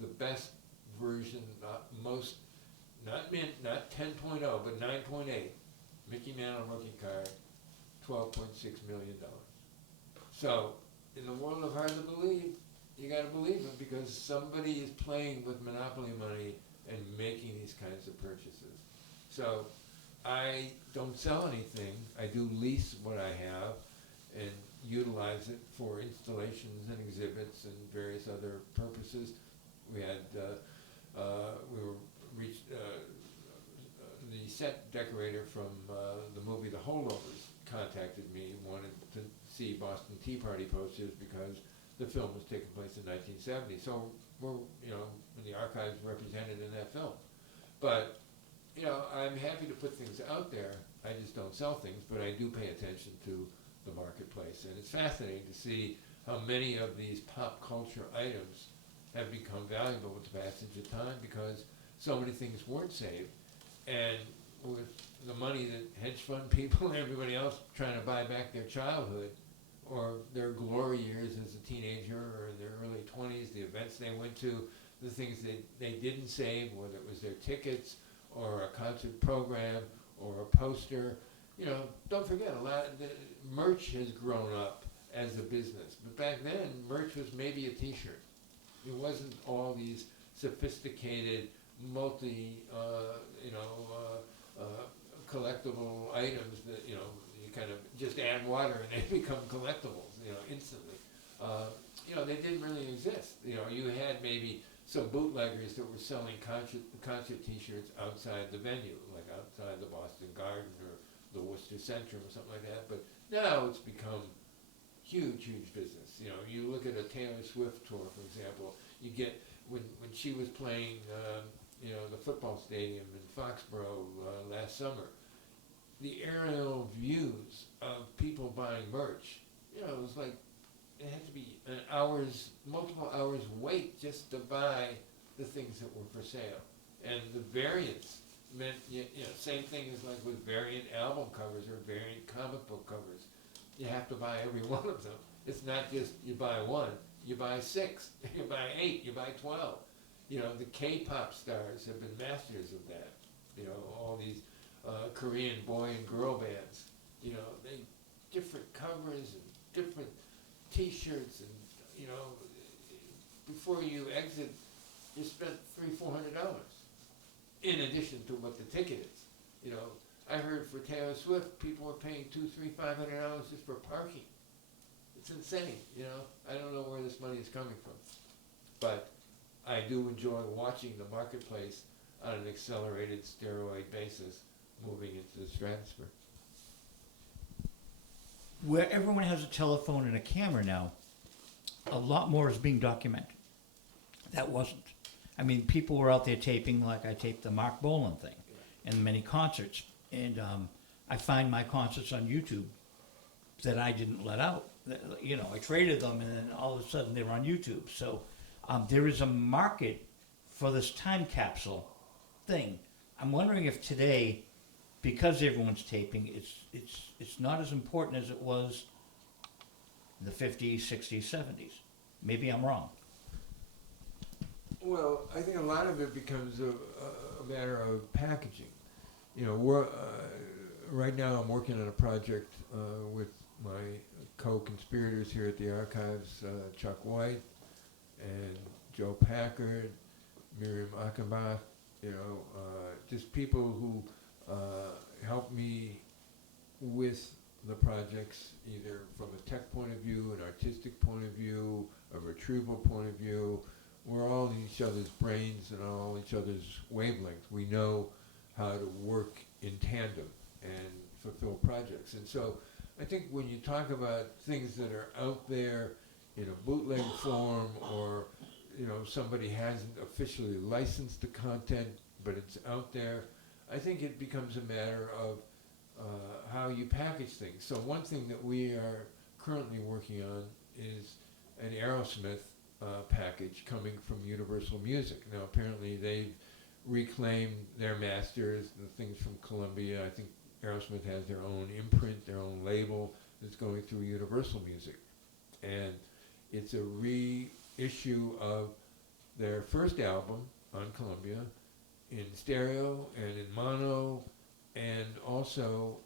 the best version, not mint, not 10.0, but 9.8, Mickey Mantle rookie card, $12.6 million. So, in the world of hard to believe, you gotta believe it, because somebody is playing with monopoly money and making these kinds of purchases. So, I don't sell anything. I do lease what I have and utilize it for installations and exhibits and various other purposes. We had, the set decorator from the movie The Holdovers contacted me, wanted to see Boston Tea Party posters because the film was taking place in 1970. So we're, in the archives represented in that film. But, I'm happy to put things out there. I just don't sell things, but I do pay attention to the marketplace. And it's fascinating to see how many of these pop culture items have become valuable with the passage of time, because so many things weren't saved. And with the money that hedge fund people and everybody else trying to buy back their childhood or their glory years as a teenager or in their early 20s, the events they went to, the things they didn't save, whether it was their tickets or a concert program or a poster. Don't forget, a lot of the merch has grown up as a business. But back then, merch was maybe a t-shirt. It wasn't all these sophisticated, collectible items that, you kind of just add water and they become collectibles, instantly. They didn't really exist. You had maybe some bootleggers that were selling concert t-shirts outside the venue, like outside the Boston Garden or the Worcester Centrum or something like that. But now it's become huge business. You look at a Taylor Swift tour, for example, you get, when she was playing, the football stadium in Foxborough last summer, the aerial views of people buying merch, it was like, it had to be multiple hours wait just to buy the things that were for sale. And the variants meant, same thing as like with variant album covers or variant comic book covers. You have to buy every one of them. It's not just you buy one, you buy 6, you buy 8, you buy 12. The K-pop stars have been masters of that. All these Korean boy and girl bands. They different covers and different T-shirts, and before you exit, you spent $300-400 in addition to what the ticket is. I heard for Taylor Swift, people were paying $200-500 just for parking. It's insane. I don't know where this money is coming from, but I do enjoy watching the marketplace on an accelerated steroid basis moving into the stratosphere. Where everyone has a telephone and a camera now, a lot more is being documented. That wasn't. I mean, people were out there taping, like I taped the Mark Bolan thing and many concerts. And I find my concerts on YouTube that I didn't let out. I traded them, and then all of a sudden they were on YouTube. So there is a market for this time capsule thing. I'm wondering if today, because everyone's taping, it's not as important as it was in the 50s, 60s, 70s. Maybe I'm wrong. Well, I think a lot of it becomes a matter of packaging. Right now I'm working on a project with my co-conspirators here at the archives, Chuck White and Joe Packard, Miriam Achenbach, just people who help me with the projects, either from a tech point of view, an artistic point of view, a retrieval point of view. We're all in each other's brains and all each other's wavelengths. We know how to work in tandem and fulfill projects. And so I think when you talk about things that are out there in a bootleg form, or somebody hasn't officially licensed the content, but it's out there, I think it becomes a matter of how you package things. So one thing that we are currently working on is an Aerosmith package coming from Universal Music. Now apparently they've reclaimed their masters, the things from Columbia. I think Aerosmith has their own imprint, their own label that's going through Universal Music. And it's a reissue of their first album on Columbia in stereo and in mono, and also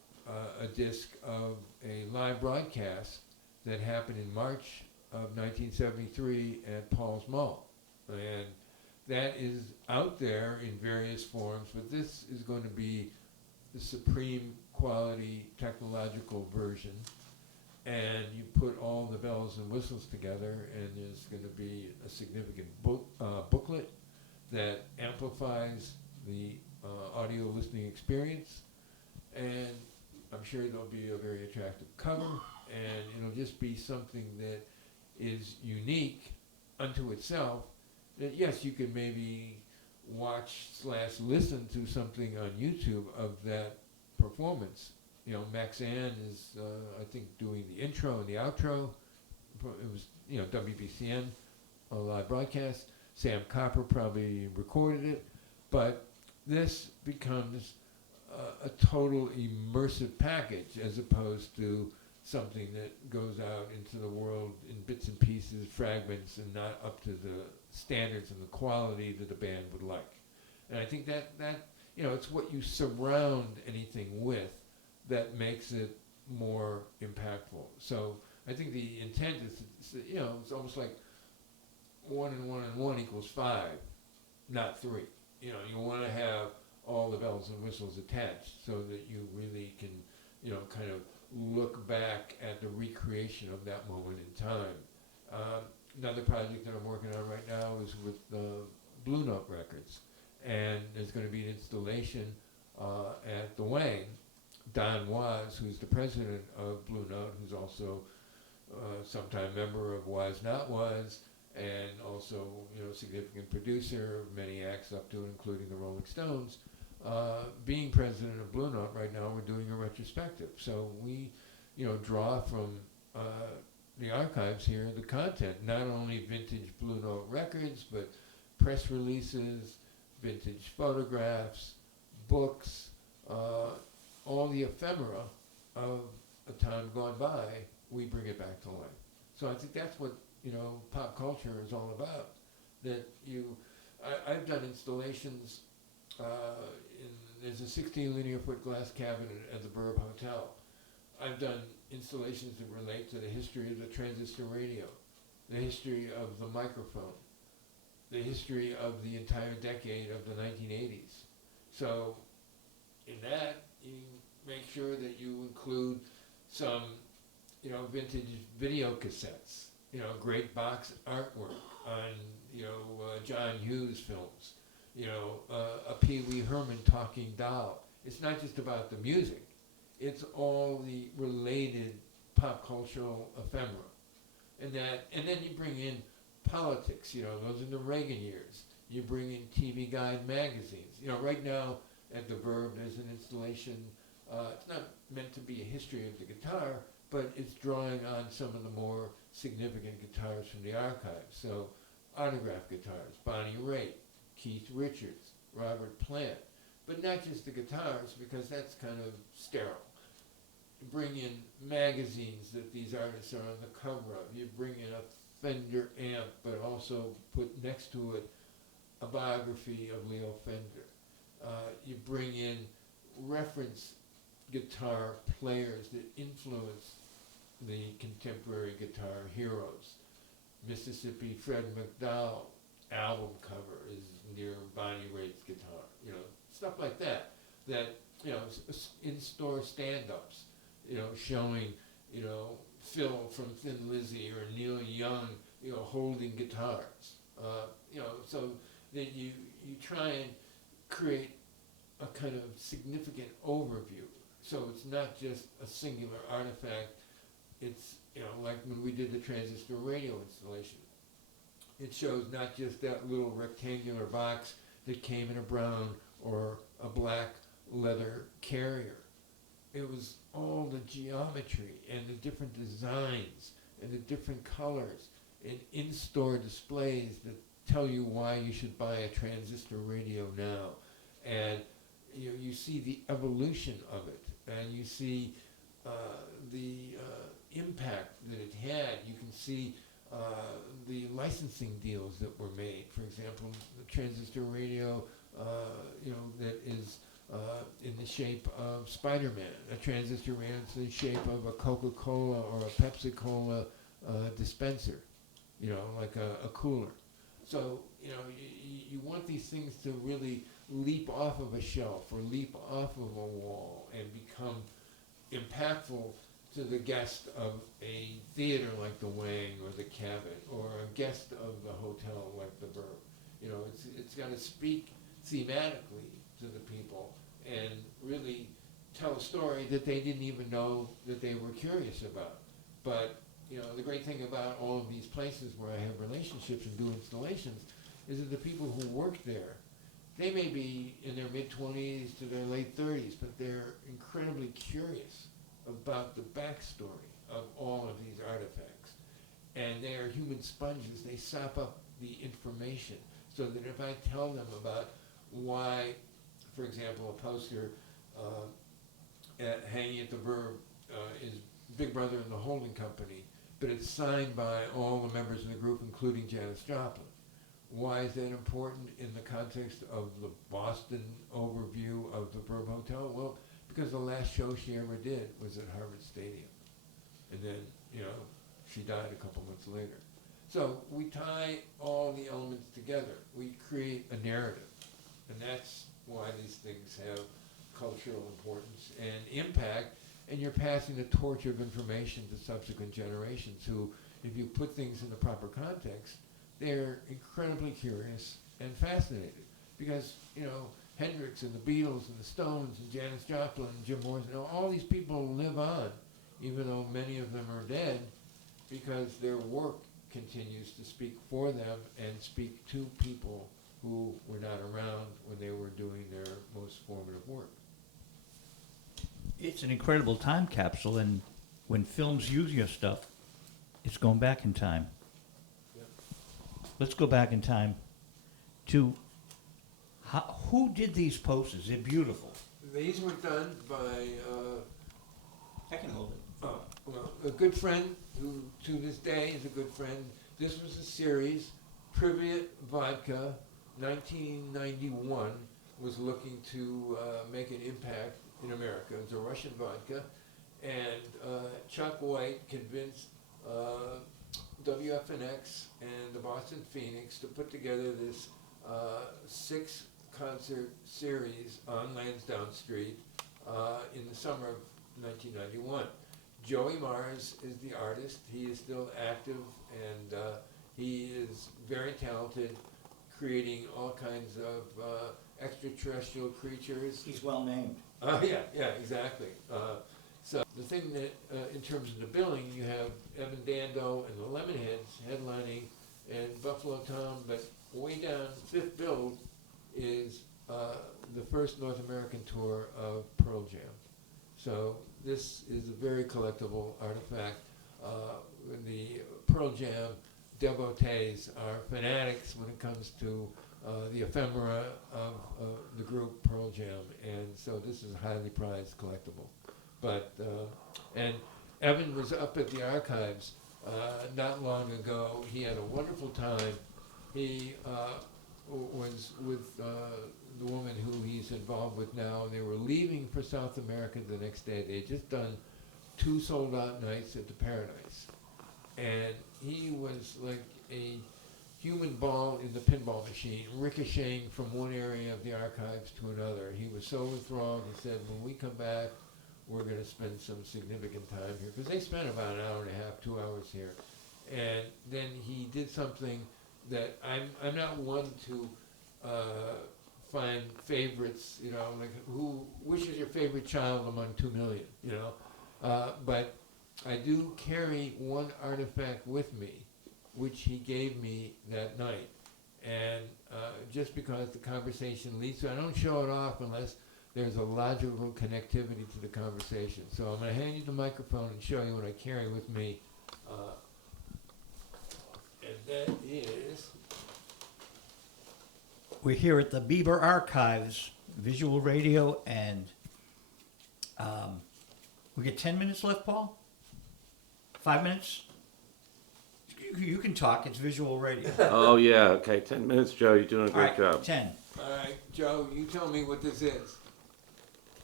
a disc of a live broadcast that happened in March of 1973 at Paul's Mall. And that is out there in various forms, but this is going to be the supreme quality technological version. And you put all the bells and whistles together, and there's going to be a significant booklet that amplifies the audio listening experience. And I'm sure there'll be a very attractive cover, and it'll just be something that is unique unto itself. That yes, you can maybe watch/listen to something on YouTube of that performance. You know, Maxanne is, I think, doing the intro and the outro. It was, WBCN, a live broadcast. Sam Copper probably recorded it. But this becomes a total immersive package as opposed to something that goes out into the world in bits and pieces, fragments, and not up to the standards and the quality that the band would like. And I think that it's what you surround anything with that makes it more impactful. So I think the intent is, it's almost like 1 and 1 and 1 equals 5, not 3. You want to have all the bells and whistles attached so that you really can, kind of look back at the recreation of that moment in time. Another project that I'm working on right now is with Blue Note Records, and there's going to be an installation at the Wang. Don Was, who's the president of Blue Note, who's also sometime member of Was Not Was, and also significant producer of many acts up to and including the Rolling Stones. Being president of Blue Note right now, we're doing a retrospective. So we, draw from the archives here, the content, not only vintage Blue Note records, but press releases, vintage photographs, books, all the ephemera of a time gone by, we bring it back to life. So I think that's what, pop culture is all about. That I've done installations, there's a 16 linear foot glass cabinet at the Burb Hotel. I've done installations that relate to the history of the transistor radio, the history of the microphone, the history of the entire decade of the 1980s. So in that, you make sure that you include some, vintage video cassettes, great box artwork on, John Hughes films, a Pee Wee Herman talking doll. It's not just about the music. It's all the related pop cultural ephemera. And then you bring in politics, those are the Reagan years. You bring in TV Guide magazines. Right now at the Verb there's an installation, it's not meant to be a history of the guitar, but it's drawing on some of the more significant guitars from the archives. So autograph guitars, Bonnie Raitt, Keith Richards, Robert Plant, but not just the guitars, because that's kind of sterile. You bring in magazines that these artists are on the cover of. You bring in a Fender amp, but also put next to it a biography of Leo Fender. You bring in reference guitar players that influence the contemporary guitar heroes. Mississippi Fred McDowell album cover is near Bonnie Raitt's guitar. Stuff like that. That, in-store stand-ups, showing, Phil from Thin Lizzy or Neil Young, holding guitars. So that you try and create a kind of significant overview. So it's not just a singular artifact. It's, like when we did the transistor radio installation. It shows not just that little rectangular box that came in a brown or a black leather carrier. It was all the geometry and the different designs and the different colors and in-store displays that tell you why you should buy a transistor radio now. And you see the evolution of it. and you see the impact that it had. You can see the licensing deals that were made. For example, the transistor radio, that is in the shape of Spider-Man. A transistor radio is in the shape of a Coca-Cola or a Pepsi-Cola dispenser, like a cooler. So, you want these things to really leap off of a shelf or leap off of a wall and become impactful to the guest of a theater like the Wang or the Cabot, or a guest of the hotel like the Burb. It's got to speak thematically to the people and really tell a story that they didn't even know that they were curious about. But the great thing about all of these places where I have relationships and do installations is that the people who work there, they may be in their mid-20s to their late 30s, but they're incredibly curious about the backstory of all of these artifacts. And they are human sponges. They sop up the information so that if I tell them about why, for example, a poster hanging at the Verb is Big Brother and the Holding Company, but it's signed by all the members of the group, including Janis Joplin. Why is that important in the context of the Boston overview of the Verb Hotel? Well, because the last show she ever did was at Harvard Stadium. And then, she died a couple months later. So we tie all the elements together. We create a narrative. And that's why these things have cultural importance and impact. And you're passing the torch of information to subsequent generations who, if you put things in the proper context, they're incredibly curious and fascinated. Because, Hendrix and the Beatles and the Stones and Janis Joplin and Jim Morrison, all these people live on, even though many of them are dead, because their work continues to speak for them and speak to people who were not around when they were doing their most formative work. It's an incredible time capsule, and when films use your stuff, it's going back in time. Yep. Let's go back in time to who did these posters? They're beautiful. These were done by I can hold it. a good friend who to this day is a good friend. This was a series, Privyet Vodka, 1991, was looking to make an impact in America. It's a Russian vodka. And Chuck White convinced WFNX and the Boston Phoenix to put together this 6-concert series on Lansdowne Street in the summer of 1991. Joey Mars is the artist. He is still active, and he is very talented, creating all kinds of extraterrestrial creatures. He's well named. Yeah, exactly. So the thing that, in terms of the billing, you have Evan Dando and the Lemonheads headlining, and Buffalo Tom, but way down, fifth bill is the first North American tour of Pearl Jam. So this is a very collectible artifact. The Pearl Jam devotees are fanatics when it comes to the ephemera of the group Pearl Jam, and so this is a highly prized collectible. But and Evan was up at the archives not long ago. He had a wonderful time. He was with the woman who he's involved with now, and they were leaving for South America the next day. They had just done 2 sold-out nights at the Paradise, and he was like a human ball in the pinball machine, ricocheting from one area of the archives to another. He was so enthralled. He said, when we come back, we're going to spend some significant time here, because they spent about an hour and a half, 2 hours here. And then he did something that I'm not one to find favorites, like which is your favorite child among 2 million, but I do carry one artifact with me, which he gave me that night. And just because the conversation leads to, I don't show it off unless there's a logical connectivity to the conversation. So I'm going to hand you the microphone and show you what I carry with me. And that is... We're here at the Bieber Archives, visual radio and We get 10 minutes left, Paul? 5 minutes? You can talk. It's visual radio. Oh, yeah, okay, 10 minutes, Joe, you're doing a All great right, job. 10. All right, Joe, you tell me what this is.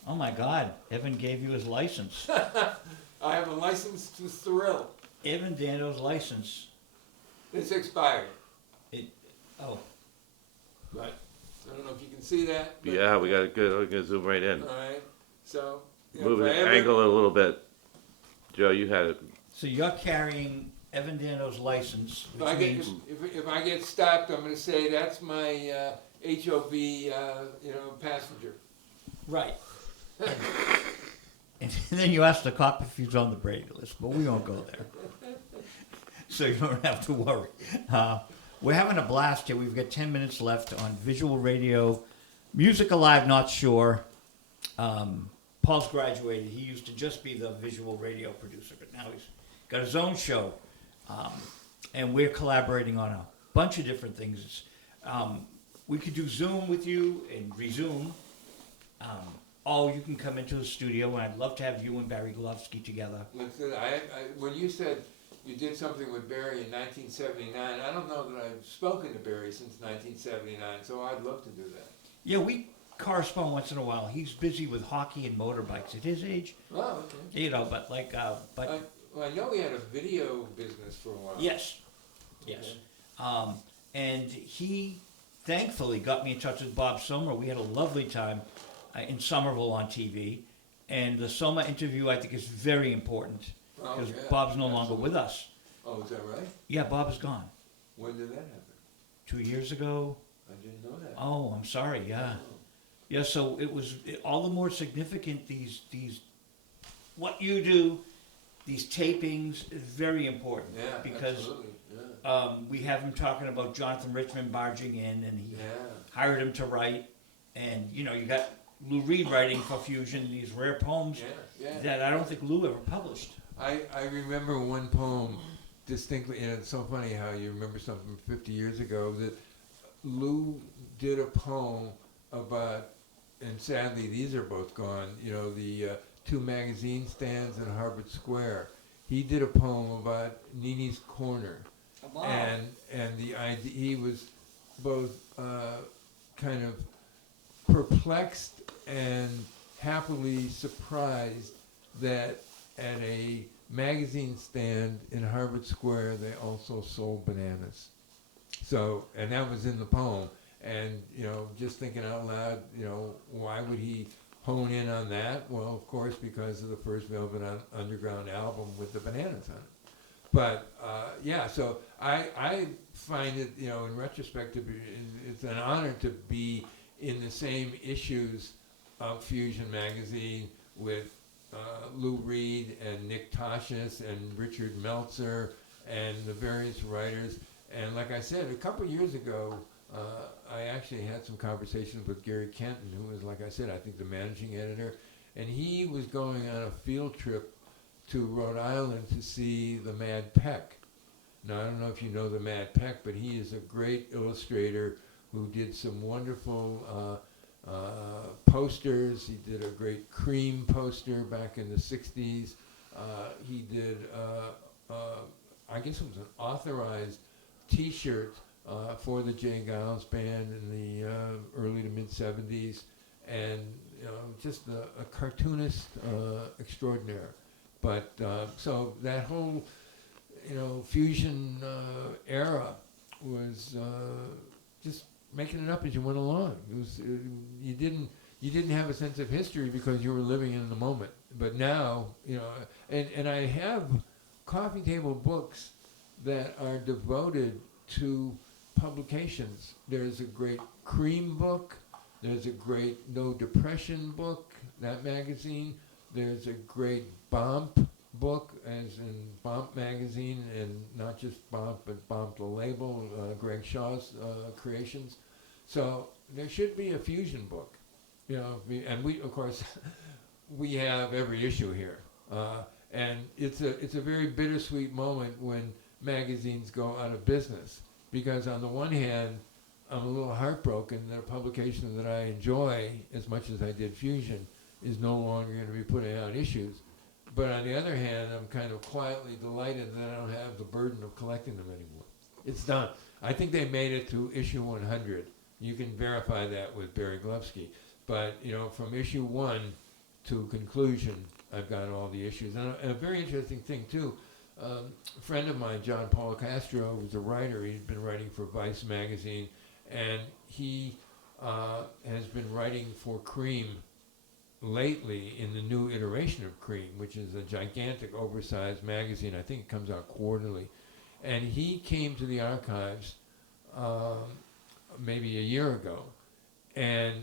Oh my God, Evan gave you his license. I have a license to thrill. Evan Dando's license. It's expired. Oh, Right. I don't know if you can see that. But, Yeah, we got it good, we're gonna zoom right in. All right. So, Move the angle a little bit. Joe, you had it. so you're carrying Evan Dando's license, If I which get means if I get stopped, I'm going to say that's my HOV passenger. right. And then you ask the cop if he's on the Brady list, but we won't go there. So you don't have to worry. We're having a blast here. We've got 10 minutes left on visual radio, music alive, not sure. Paul's graduated. He used to just be the visual radio producer, but now he's got his own show. And we're collaborating on a bunch of different things. We could do Zoom with you and resume. You can come into the studio, and I'd love to have you and Barry Golovsky together. Listen, when you said you did something with Barry in 1979, I don't know that I've spoken to Barry since 1979, so I'd love to do that. Yeah, we correspond once in a while. He's busy with hockey and motorbikes at his age, Oh, okay. but I know he had a video business for a while. yes. And he thankfully got me in touch with Bob Sommer. We had a lovely time in Somerville on TV, and the Soma interview I think is very important because Bob's no longer with us. Oh, is that right? Yeah, Bob is gone. When did that happen? 2 years ago. I didn't know that. Oh, I'm sorry. Yeah. Yeah, so it was all the more significant, these what you do, these tapings is very important. Yeah, because absolutely. Yeah. we have him talking about Jonathan Richman barging in, and he hired him to write, and you got Lou Reed writing for Fusion, these rare poems that I don't think Lou ever published. I remember one poem distinctly, and it's so funny how you remember something from 50 years ago, that Lou did a poem about, and sadly these are both gone, the two magazine stands in Harvard Square. He did a poem about Nini's Corner. Wow. And the idea, he was both kind of perplexed and happily surprised that at a magazine stand in Harvard Square they also sold bananas. So, and that was in the poem. And, just thinking out loud, why would he hone in on that? Well, of course, because of the first Velvet Underground album with the bananas on it. But, so I find it, in retrospect, it's an honor to be in the same issues of Fusion magazine with Lou Reed and Nick Tosches and Richard Meltzer and the various writers. And like I said, a couple of years ago, I actually had some conversations with Gary Kenton, who was, like I said, I think the managing editor. And he was going on a field trip to Rhode Island to see the Mad Peck. Now, I don't know if you know the Mad Peck, but he is a great illustrator who did some wonderful posters. He did a great Cream poster back in the 60s. He did, I guess it was an authorized T-shirt for the Jane Giles Band in the early to mid-70s. And, just a cartoonist extraordinaire. But, so that whole, Fusion era was just making it up as you went along. It was you didn't have a sense of history because you were living in the moment. But now, and I have coffee table books that are devoted to publications. There's a great Cream book. There's a great No Depression book, that magazine. There's a great Bomp book, as in Bomp magazine, and not just Bomp, but Bomp the label, Greg Shaw's creations. So there should be a Fusion book, and we, of course, we have every issue here, and it's a very bittersweet moment when magazines go out of business, because on the one hand, I'm a little heartbroken that a publication that I enjoy as much as I did Fusion is no longer going to be putting out issues. But on the other hand, I'm kind of quietly delighted that I don't have the burden of collecting them anymore. It's done. I think they made it to issue 100. You can verify that with Barry Glovsky. But, you know, from issue 1 to conclusion, I've got all the issues. And a very interesting thing, too, a friend of mine, John Paul Castro, was a writer. He'd been writing for Vice magazine, and he has been writing for Cream lately in the new iteration of Cream, which is a gigantic, oversized magazine. I think it comes out quarterly. And he came to the archives maybe a year ago, and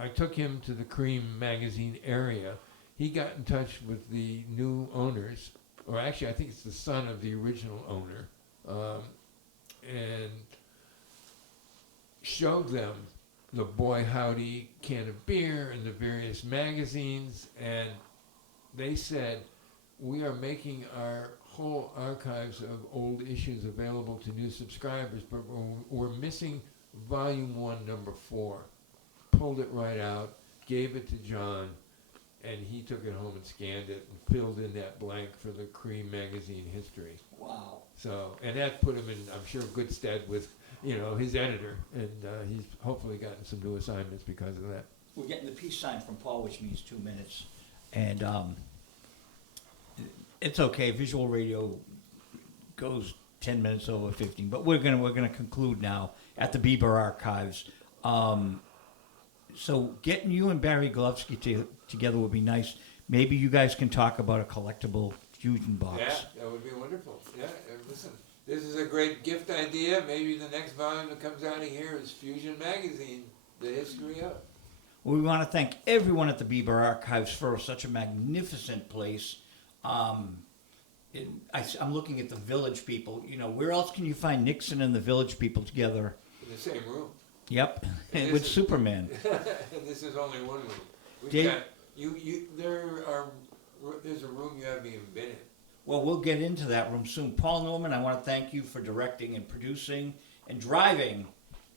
I took him to the Cream magazine area. He got in touch with the new owners, or actually I think it's the son of the original owner, and showed them the Boy Howdy can of beer and the various magazines, and they said, we are making our whole archives of old issues available to new subscribers, but we're missing volume 1, number 4. Pulled it right out, gave it to John, and he took it home and scanned it and filled in that blank for the Cream magazine history. Wow. So, and that put him in, I'm sure, good stead with, you know, his editor, and he's hopefully gotten some new assignments because of that. We're getting the peace sign from Paul, which means 2 minutes. And it's okay. Visual radio goes 10 minutes over 15, but we're gonna conclude now at the Bieber archives. So getting you and Barry Glovsky together would be nice. Maybe you guys can talk about a collectible fusion box. Yeah, that would be wonderful. Yeah, listen, this is a great gift idea. Maybe the next volume that comes out of here is Fusion Magazine, the history of. Well, we want to thank everyone at the Bieber Archives for such a magnificent place. I'm looking at the Village people. You know, where else can you find Nixon and the Village people together? In the same room. Yep, with Superman. And this is only one room. We've Dave- got, there's a room you haven't even been in. Well, we'll get into that room soon. Paul Norman, I want to thank you for directing and producing and driving,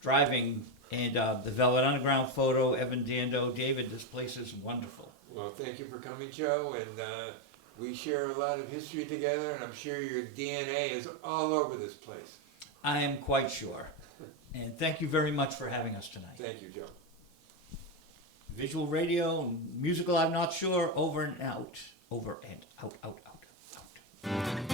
and the Velvet Underground photo, Evan Dando. David, this place is wonderful. Well, thank you for coming, Joe, and we share a lot of history together, and I'm sure your DNA is all over this place. I am quite sure. And thank you very much for having us tonight. Thank you, Joe. Visual radio, musical, I'm not sure, over and out. Over and out, out, out, out.